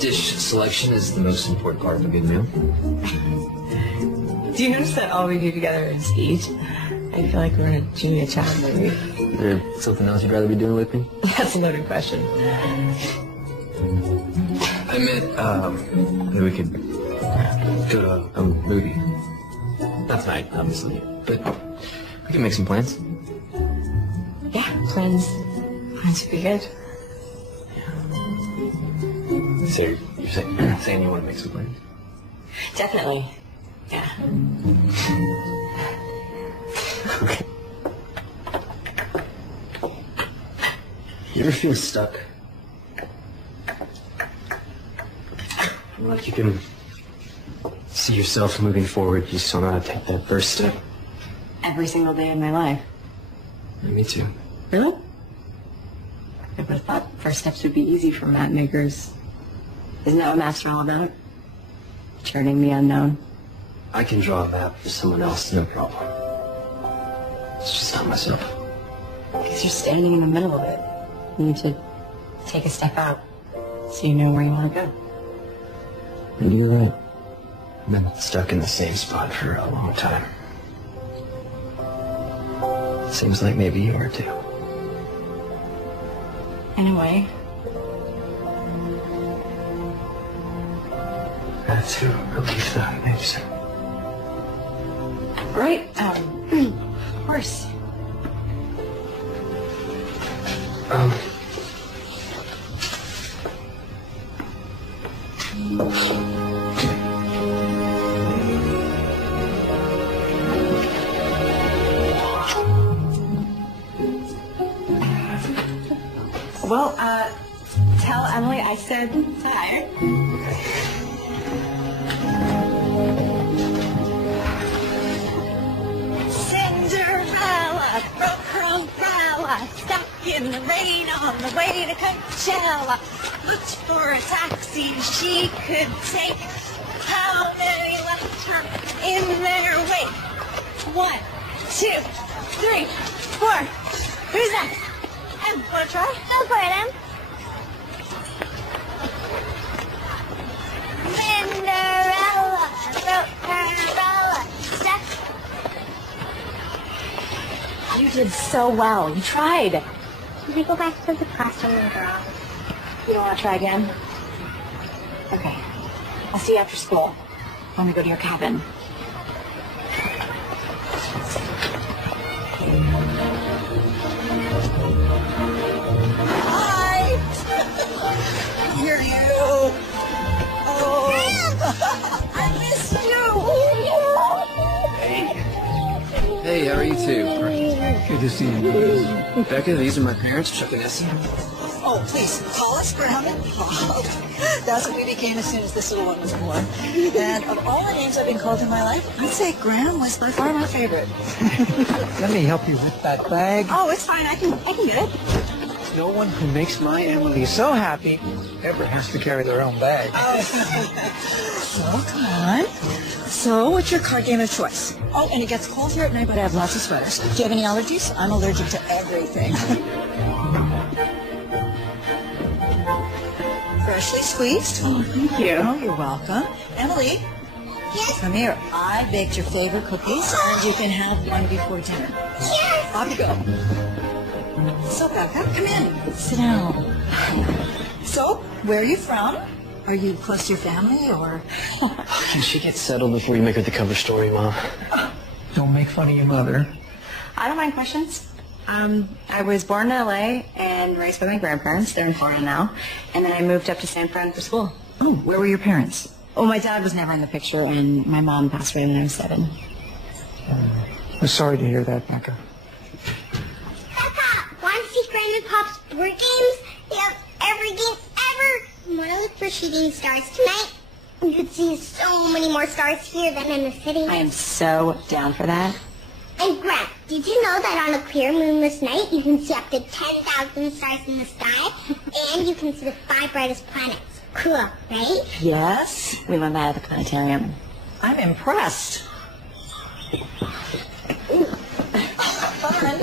Dish selection is the most important part of a good meal. Do you notice that all we do together is eat? I feel like we're in a Julia Child movie. Is there something else you'd rather be doing with me? That's a loaded question. I meant, that we could go to a movie. Not tonight, obviously, but we can make some plans. Yeah, plans would be good. So you're saying you want to make some plans? Definitely. Yeah. Okay. You ever feel stuck? Like you can see yourself moving forward, you just don't know how to take that first step. Every single day of my life. Yeah, me too. Really? I would have thought first steps would be easy for map makers. Isn't that what maps are all about? Turning the unknown. I can draw a map for someone else, no problem. It's just not myself. Because you're standing in the middle of it. You need to take a step out so you know where you want to go. Maybe you're right. I've been stuck in the same spot for a long time. Seems like maybe you are too. In a way. That's a relief, though. Thank you, sir. Right. Of course. Well, tell Emily I said hi. Cinderella broke her umbrella, stuck in the rain on the way to Coachella. Looked for a taxi she could take. How many left her in their wake? 1, 2, 3, 4. Who's that? Wanna try? Go for it, Em. Cinderella broke her umbrella. Stuck. You did so well. You tried. Can I go back to the classroom and draw? You don't want to try again? Okay. I'll see you after school when we go to your cabin. Here you. Oh, I missed you. Hey, how are you two? Good to see you. Becca, these are my parents, Chuck and Essie. Oh, please, call us Graham. That's what we became as soon as this little one was born. And of all the names I've been called in my life, I'd say Graham was by far my favorite. Let me help you with that bag. Oh, it's fine. I can get it. No one who makes my Emily so happy ever has to carry their own bag. So, come on. So, what's your card game of choice? Oh, and it gets cold here at night, but I have lots of sweaters. Do you have any allergies? I'm allergic to everything. Freshly squeezed. Oh, thank you. Oh, you're welcome. Emily. Yes. Come here. I baked your favorite cookies, and you can have one before dinner. Yes. Off you go. So, Becca, come in. Sit down. So, where are you from? Are you close to your family, or? Can she get settled before you make her the cover story, Mom? Don't make fun of your mother. I don't mind questions. I was born in LA and raised by my grandparents. They're in Florida now. And then I moved up to San Fran for school. Oh, where were your parents? Oh, my dad was never in the picture, and my mom passed away when I was 7. I'm sorry to hear that, Becca. Papa, want to see Grandma and Pop's board games? They have every game ever. Want to look for shooting stars tonight? You could see so many more stars here than in the city. I am so down for that. And Grant, did you know that on a clear moonless night, you can see up to 10,000 stars in the sky, and you can see the 5 brightest planets? Cool, right? Yes. We learned that at the planetarium. I'm impressed. Fun.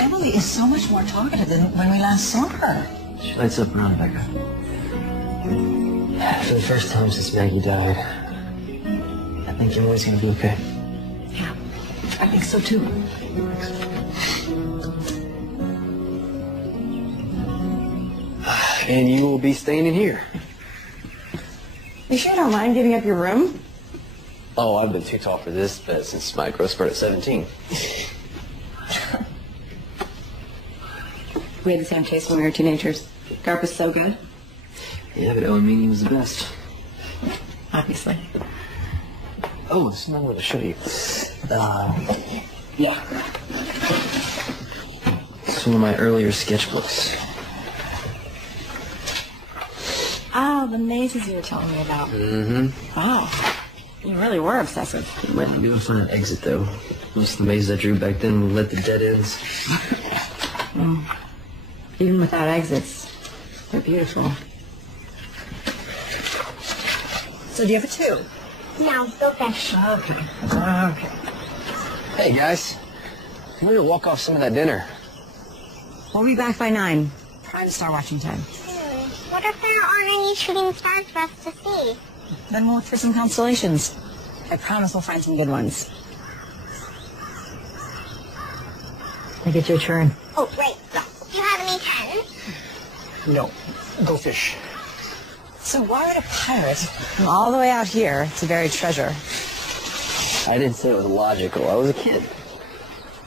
Emily is so much more talkative than when we last saw her. She lights up around Becca. For the first time since Maggie died, I think Emily's gonna be okay. Yeah, I think so too. And you will be staying in here. You sure don't mind giving up your room? Oh, I've been too tall for this bed since my growth spurt at 17. We had the same taste when we were teenagers. Garp was so good. Yeah, but Owen Meany was the best. Obviously. Oh, there's another one to show you. Yeah. It's one of my earlier sketchbooks. Oh, the mazes you were telling me about. Mm-hmm. Wow. You really were obsessive. Might not be able to find an exit, though. Most of the mazes I drew back then led to dead ends. Even without exits, they're beautiful. So do you have a 2? No, go fish. Okay. Hey, guys. I'm going to walk off some of that dinner. We'll be back by 9. Prime Star watching time. What if there aren't any shooting stars for us to see? Then we'll look for some constellations. I promise we'll find some good ones. I get your turn. Oh, wait. Do you have any 10? No. Go fish. So why would a pirate? From all the way out here to buried treasure. I didn't say it was logical. I was a kid.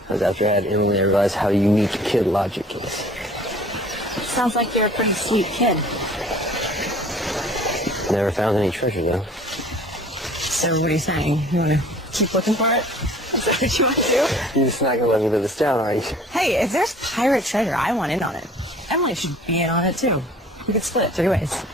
That was after I had Emily, I realized how unique kid logic is. Sounds like you're a pretty sweet kid. Never found any treasure, though. So what are you saying? You want to keep looking for it? Is that what you want to do? You're just not going to let me live this down, are you? Hey, if there's pirate treasure, I want in on it. Emily should be in on it, too. We could split 3 ways.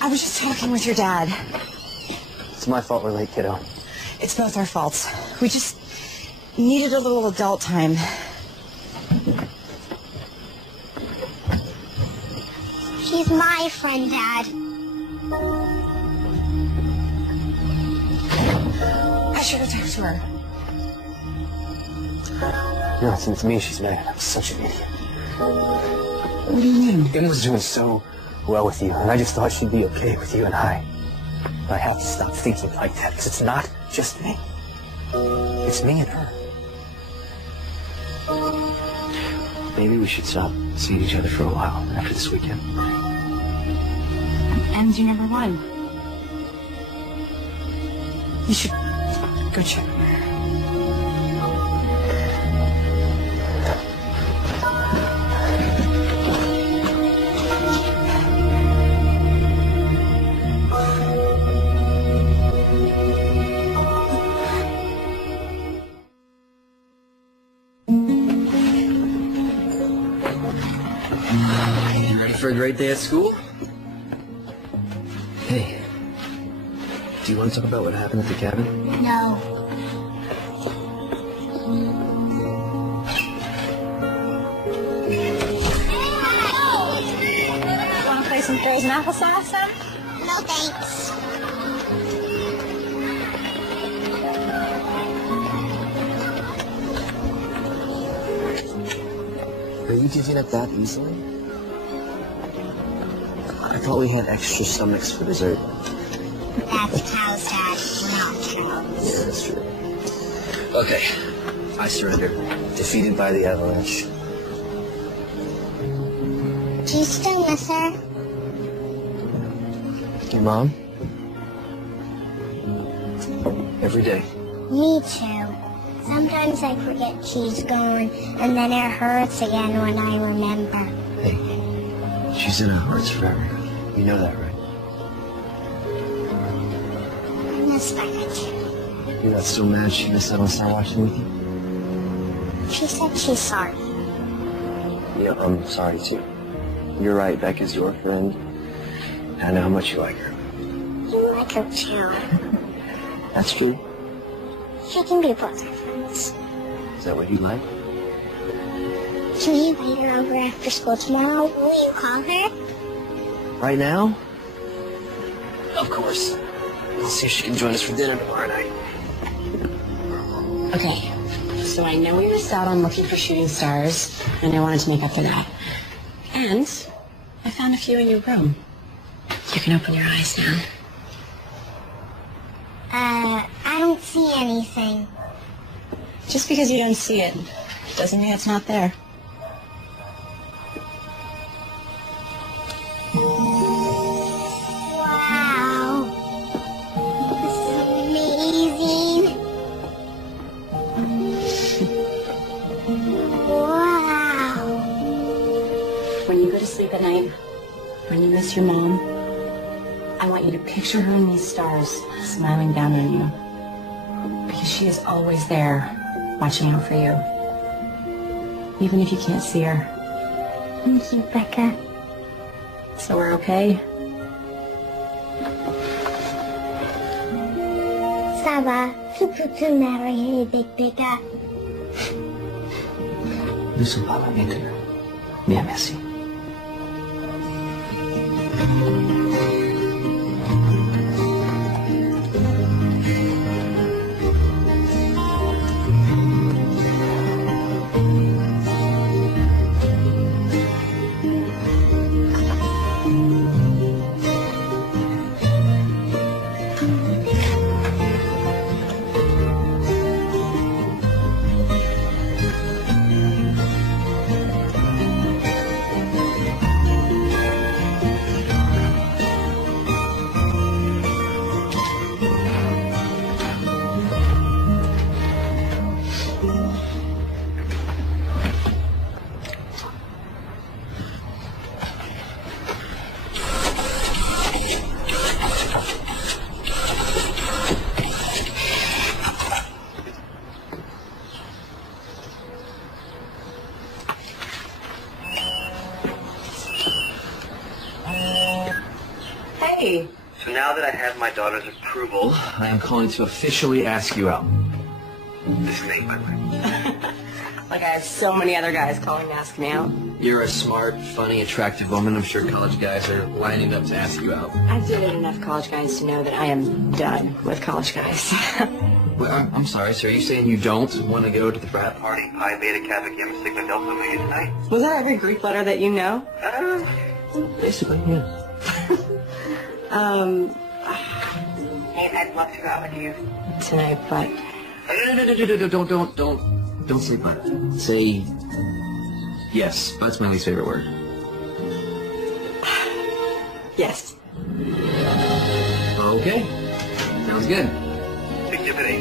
I was just talking with your dad. It's my fault we're late, kiddo. It's both our faults. We just needed a little adult time. She's my friend, Dad. I should have talked to her. No, it's me she's mad at. I'm such an idiot. What do you mean? Em was doing so well with you, and I just thought she'd be okay with you and I. But I have to stop thinking like that, because it's not just me. It's me and her. Maybe we should stop seeing each other for a while after this weekend. And you never won. You should go check. You ready for a great day at school? Hey, do you want to talk about what happened at the cabin? No. Want to play some frozen applesauce then? No thanks. Are You giving up that easily? I thought we had extra stomachs for dessert. That's cows, Dad. We're not cows. Yeah, that's true. Okay, I surrender. Defeated by the avalanche. Do you still miss her? Your mom? Every day. Me too. Sometimes I forget she's gone, and then it hurts again when I remember. Hey, she's in our hearts forever. You know that, right? I miss Becca too. You're not still mad she missed out on Star watching with you? She said she's sorry. Yeah, I'm sorry too. You're right, Becca's your friend. I know how much you like her. You like her too. That's true. She can be both our friends. Is that what you like? Can we invite her over after school tomorrow? Will you call her? Right now? Of course. Let's see if she can join us for dinner tomorrow night. Okay, so I know we missed out on looking for shooting stars, and I wanted to make up for that. And I found a few in your room. You can open your eyes now. I don't see anything. Just because you don't see it doesn't mean it's not there. Wow. This is amazing. Wow. When you go to sleep at night, when you miss your mom, I want you to picture her in these stars smiling down on you. Because she is always there, watching out for you. Even if you can't see her. Thank you, Becca. So we're okay? Ça va. Tu peux marier avec Becca. Nous sommes pas là maintenant. Bien, merci. Hey. So now that I have my daughter's approval, I am calling to officially ask you out. This is Nate, by the way. Like I have so many other guys calling to ask me out. You're a smart, funny, attractive woman. I'm sure college guys are lining up to ask you out. I've dated enough college guys to know that I am done with college guys. Well, I'm sorry, sir. Are you saying you don't want to go to the frat party? Pi Beta Kappa Gamma Sigma Delta Omega tonight? Was that every Greek letter that you know? Basically, yeah. Nate, I'd love to go out with you tonight, but... Don't say but. Say yes. That's my least favorite word. Yes. Okay. Sounds good. Exhibit 8.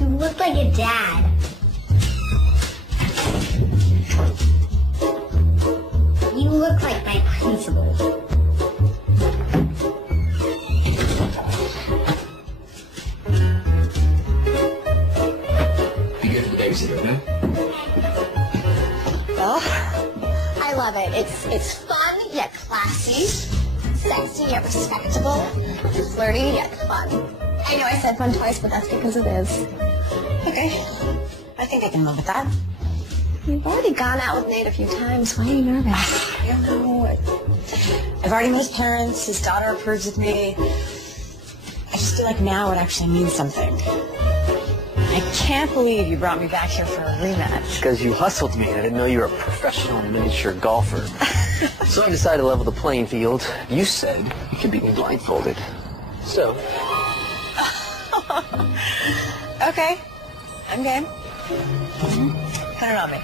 You look like a dad. You look like my principal. Be good for the babysitter, okay? Well, I love it. It's fun yet classy, sexy yet respectable, flirty yet fun. I know I said fun twice, but that's because it is. Okay. I think I can live with that. You've already gone out with Nate a few times. Why are you nervous? I don't know. I've already met his parents. His daughter approves of me. like now it actually means something. I can't believe you brought me back here for a rematch. Because you hustled me. I didn't know you were a professional miniature golfer. So I decided to level the playing field. You said you could beat me blindfolded. So. Okay. I'm game. Put it on me.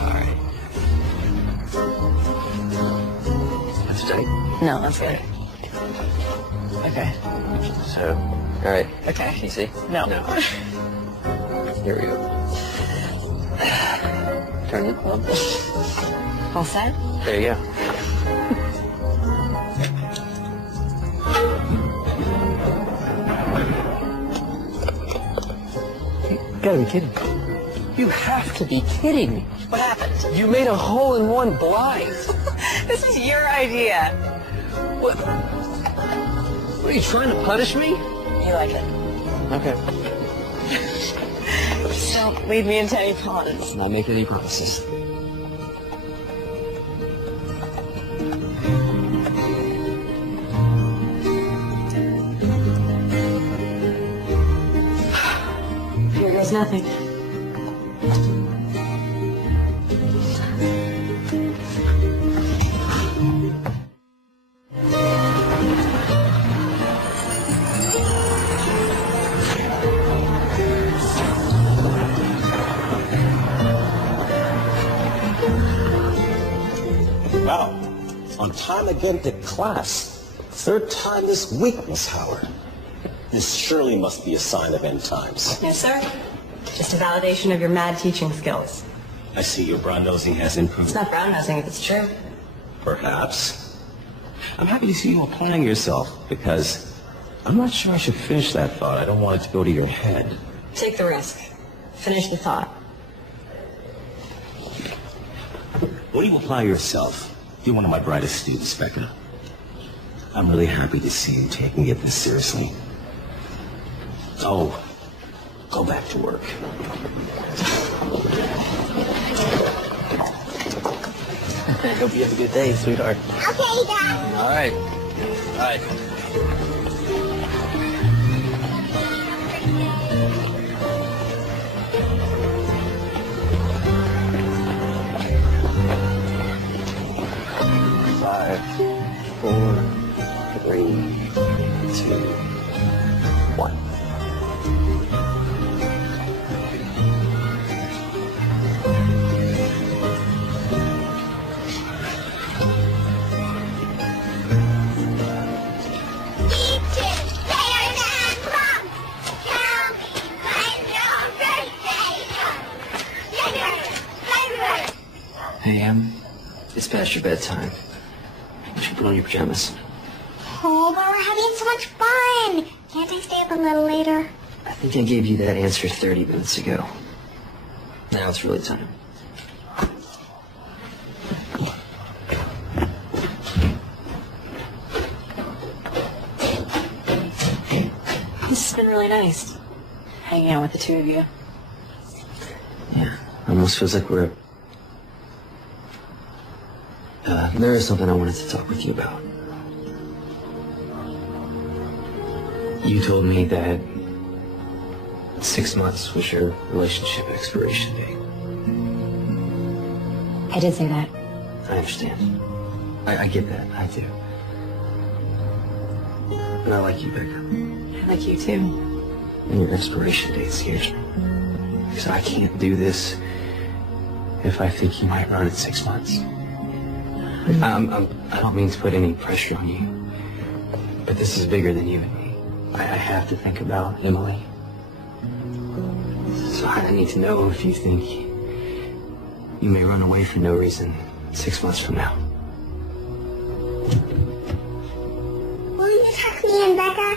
All right. That's tight. No, that's good. Okay. So, all right. Okay. Can you see? No. Here we go. Turn it on. All set? There you go. You gotta be kidding. You have to be kidding me. What happened? You made a hole-in-one blind. This is your idea. What? What, are you trying to punish me? You like it. Okay. Just don't lead me into any ponds. Not making any promises. Here goes nothing. Wow. On time again to class. Third time this week, Miss Howard. This surely must be a sign of end times. Yes, sir. Just a validation of your mad teaching skills. I see your brown nosing has improved. It's not brown nosing if it's true. Perhaps. I'm happy to see you applying yourself, because I'm not sure I should finish that thought. I don't want it to go to your head. Take the risk. Finish the thought. When you apply yourself, you're one of my brightest students, Becca. I'm really happy to see you taking it this seriously. Oh, go back to work. I hope you have a good day, sweetheart. Okay, Dad. All right. All right. Five, four, three, two, one. Hey, it's past your bedtime. You should put on your pajamas. Oh, but we're having so much fun. Can't I stay up a little later? I think I gave you that answer 30 minutes ago. Now it's really time. This has been really nice. Hanging out with the two of you. Yeah, almost feels like we're... there is something I wanted to talk with you about. You told me that 6 months was your relationship expiration date. I did say that. I understand. I get that. I do. But I like you, Becca. I like you too. And your expiration date scares me. Because I can't do this if I think you might run in 6 months. I don't mean to put any pressure on you, but this is bigger than you and me. I have to think about Emily. So I need to know if you think you may run away for no reason 6 months from now. Will you tuck me in, Becca?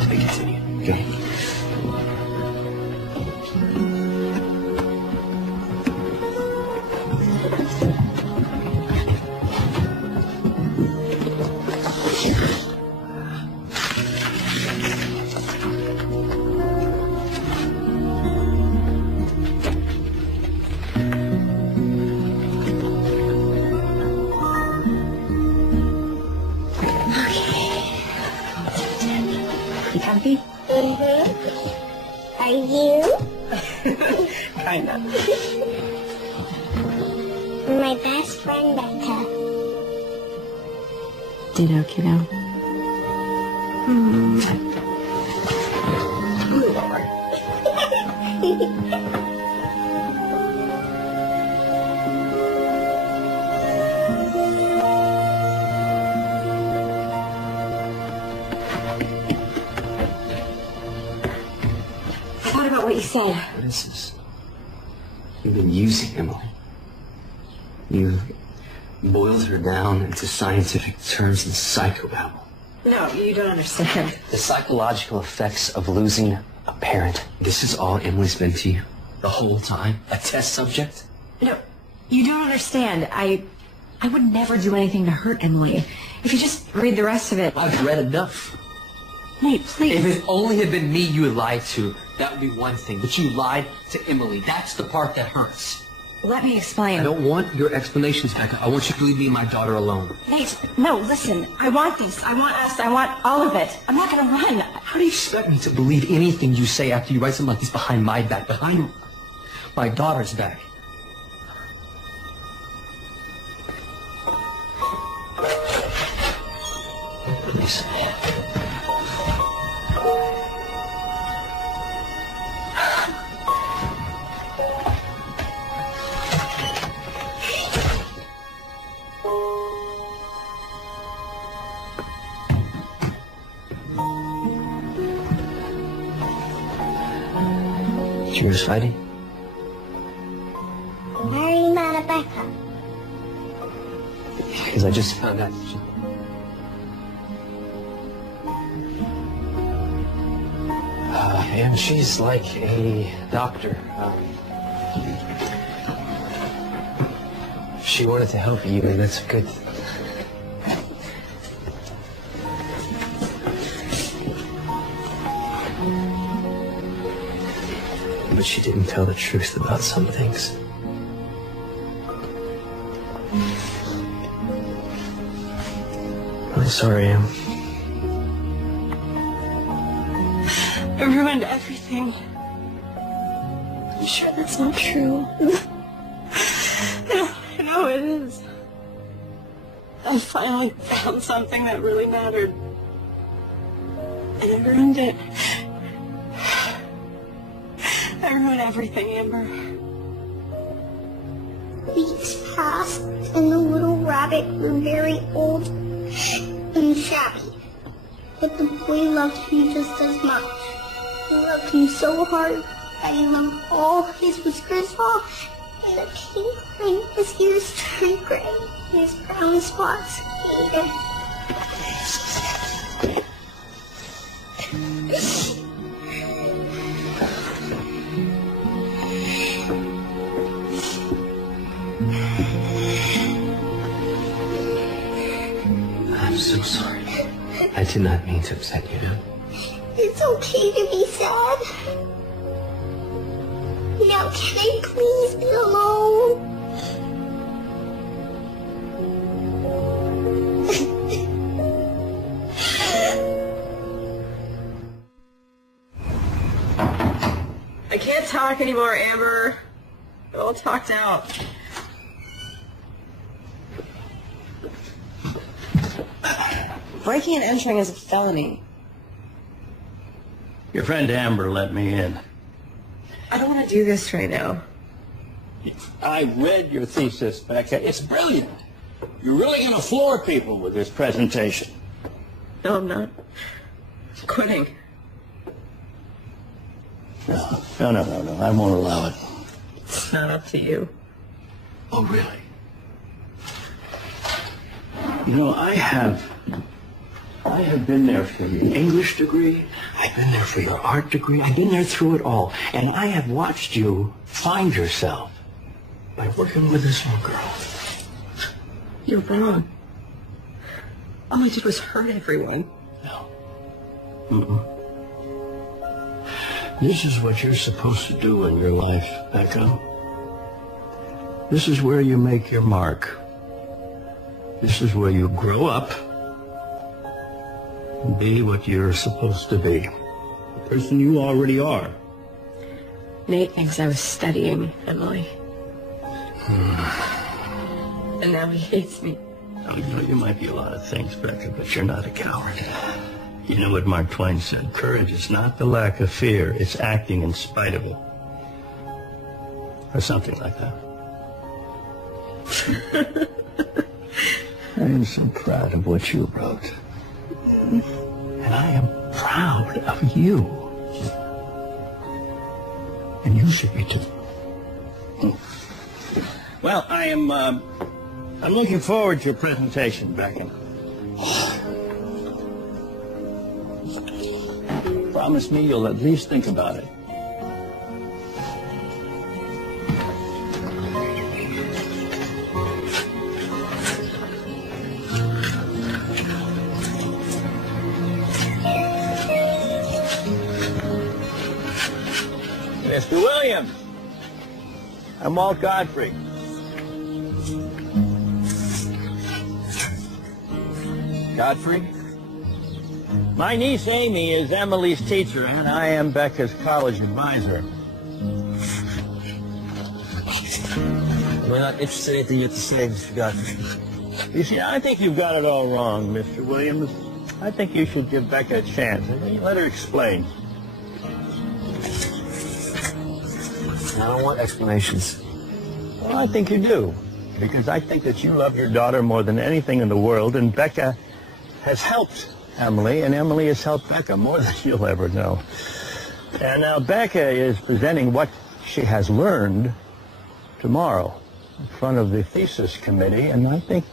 To be continued. Okay. happy? Mm-hmm. Are you? Kinda. My best friend, Becca. Ditto, kiddo. What about what you said? What is this? You've been using Emily. You've boiled her down into scientific terms and psychobabble. No, you don't understand. The psychological effects of losing a parent. This is all Emily's been to you? The whole time? A test subject? No, you don't understand. I would never do anything to hurt Emily. If you just read the rest of it. I've read enough. Nate, please. If it only had been me you had lied to, that would be one thing. But you lied to Emily. That's the part that hurts. Let me explain. I don't want your explanations, Becca. I want you to leave me and my daughter alone. Nate, no, listen. I want this. I want us. I want all of it. I'm not going to run. How do you expect me to believe anything you say after you write something like this behind my back, behind my daughter's back? Please. She was fighting? Why are you mad at Becca? Because I just found out that she... and she's like a doctor. She wanted to help you, and that's good. But she didn't tell the truth about some things. I'm sorry, Em. I ruined everything. I'm sure that's not true. I know it is. I finally found something that really mattered. And I ruined it. I ruined everything, Amber. Weeks passed, and the little rabbit grew very old and shabby. But the boy loved me just as much. He loved him so hard that he loved all his whiskers off, and the pink ring his ears turned gray, and his brown spots faded. I'm so sorry. I did not mean to upset you, Em. It's okay to be sad. Now can I please be alone? I can't talk anymore, Amber. I'm all talked out. Breaking and entering is a felony. Your friend Amber let me in. I don't want to do this right now. I read your thesis, Becca. It's brilliant. You're really going to floor people with this presentation. No, I'm not. I'm quitting. No. I won't allow it. It's not up to you. Oh, really? You know, I have been there for your English degree. I've been there for your art degree. I've been there through it all. And I have watched you find yourself by working with this little girl. You're wrong. All I did was hurt everyone. No. Mm-mm. This is what you're supposed to do in your life, Becca. This is where you make your mark. This is where you grow up and be what you're supposed to be. person you already are. Nate thinks I was studying Emily. And now he hates me. Oh, you know, you might be a lot of things, Becca, but you're not a coward. You know what Mark Twain said, courage is not the lack of fear, it's acting in spite of it. Or something like that. I am so proud of what you wrote. And I am proud of you. And you should be too. Well, I'm looking forward to your presentation, Becca. Promise me you'll at least think about it. Mr. Williams, I'm Walt Godfrey. Godfrey? My niece Amy is Emily's teacher, and I am Becca's college advisor. We're not interested in anything you have to say, Mr. Godfrey. You see, I think you've got it all wrong, Mr. Williams. I think you should give Becca a chance. Let her explain. I don't want explanations. Well, I think you do, because I think that you love your daughter more than anything in the world, and Becca has helped Emily, and Emily has helped Becca more than you'll ever know. And now Becca is presenting what she has learned tomorrow in front of the thesis committee, and I think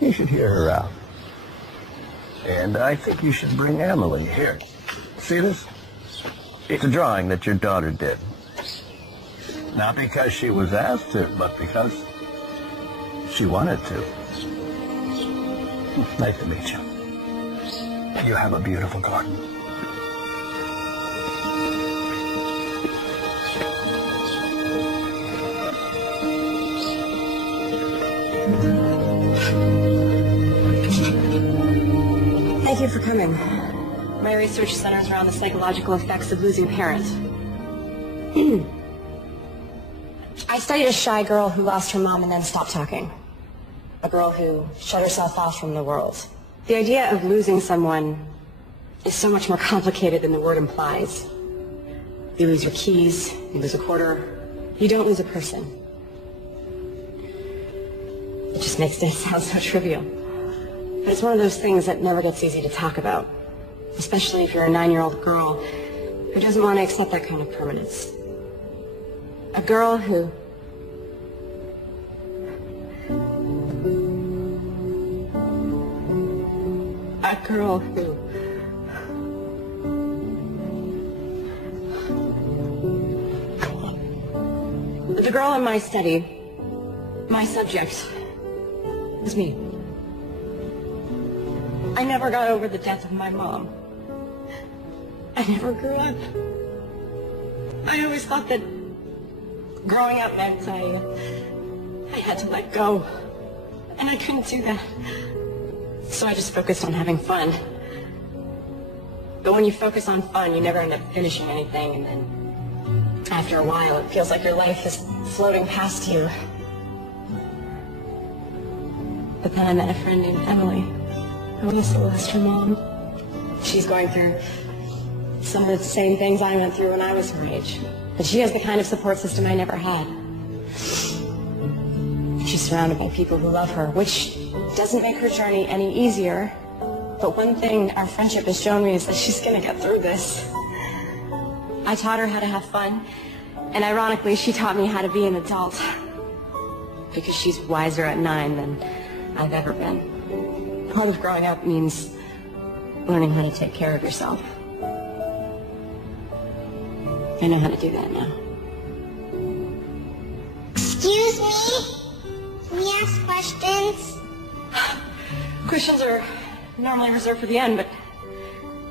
you should hear her out. And I think you should bring Emily here. See this? It's a drawing that your daughter did. Not because she was asked to, but because she wanted to. Nice to meet you. You have a beautiful garden. Thank you for coming. My research centers around the psychological effects of losing a parent. I studied a shy girl who lost her mom and then stopped talking. A girl who shut herself off from the world. The idea of losing someone is so much more complicated than the word implies. You lose your keys, you lose a quarter, you don't lose a person. It just makes it sound so trivial. But it's one of those things that never gets easy to talk about, especially if you're a 9-year-old girl who doesn't want to accept that kind of permanence. A girl who The girl in my study, my subject, was me. I never got over the death of my mom. I never grew up. I always thought that growing up meant I had to let go. And I couldn't do that. So I just focused on having fun. But when you focus on fun, you never end up finishing anything, and then after a while, it feels like your life is floating past you. But then I met a friend named Emily, who also lost her mom. She's going through some of the same things I went through when I was her age. But she has the kind of support system I never had. She's surrounded by people who love her, which doesn't make her journey any easier. But one thing our friendship has shown me is that she's going to get through this. I taught her how to have fun, and ironically, she taught me how to be an adult. Because she's wiser at 9 than I've ever been. Part of growing up means learning how to take care of yourself. I know how to do that now. Excuse me? Can we ask questions? Questions are normally reserved for the end, but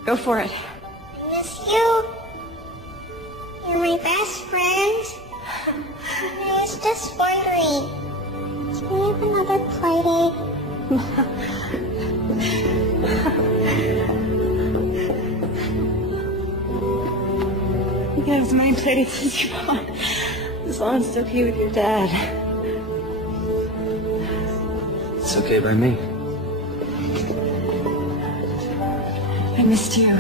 go for it. I miss you. You're my best friend. And I was just wondering, can we have another play date? say anything you want. As long as it's okay with your dad. It's okay by me. I missed you.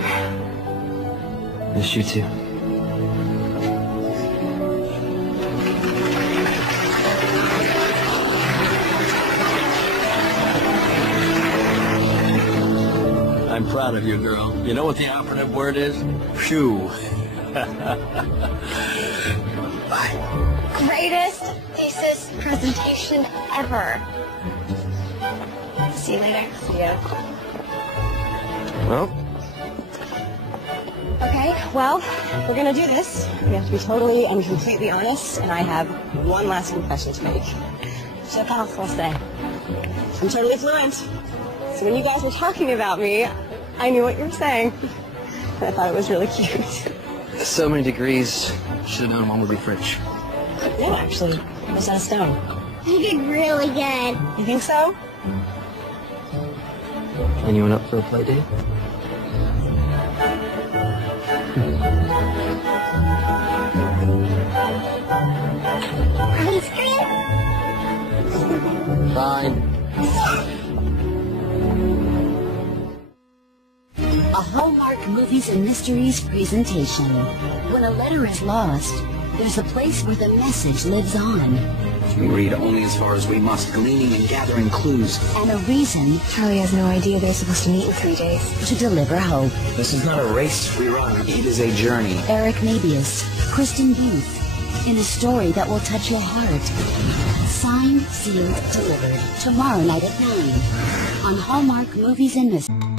Miss you too. I'm proud of you, girl. You know what the operative word is? Phew. Greatest thesis presentation ever. See you later. Yeah. Well, Okay, well, we're gonna do this. We have to be totally and completely honest, and I have one last confession to make. Je parle français. I'm totally fluent. So when you guys were talking about me, I knew what you were saying. And I thought it was really cute. so many degrees. Should have known one would be French. No, actually, it was on a stone. You did really good. You think so? Anyone up for a play date? Ice cream? Fine. A Hallmark Movies and Mysteries presentation. When a letter is lost, there's a place where the message lives on. We read only as far as we must, gleaning and gathering clues. And a reason Charlie has no idea they're supposed to meet in 3 days. to deliver hope. This is not a race we run. It is a journey. Eric Mabius, Kristen Booth, in a story that will touch your heart. Signed, sealed, delivered. Tomorrow night at 9 on Hallmark Movies and Mysteries.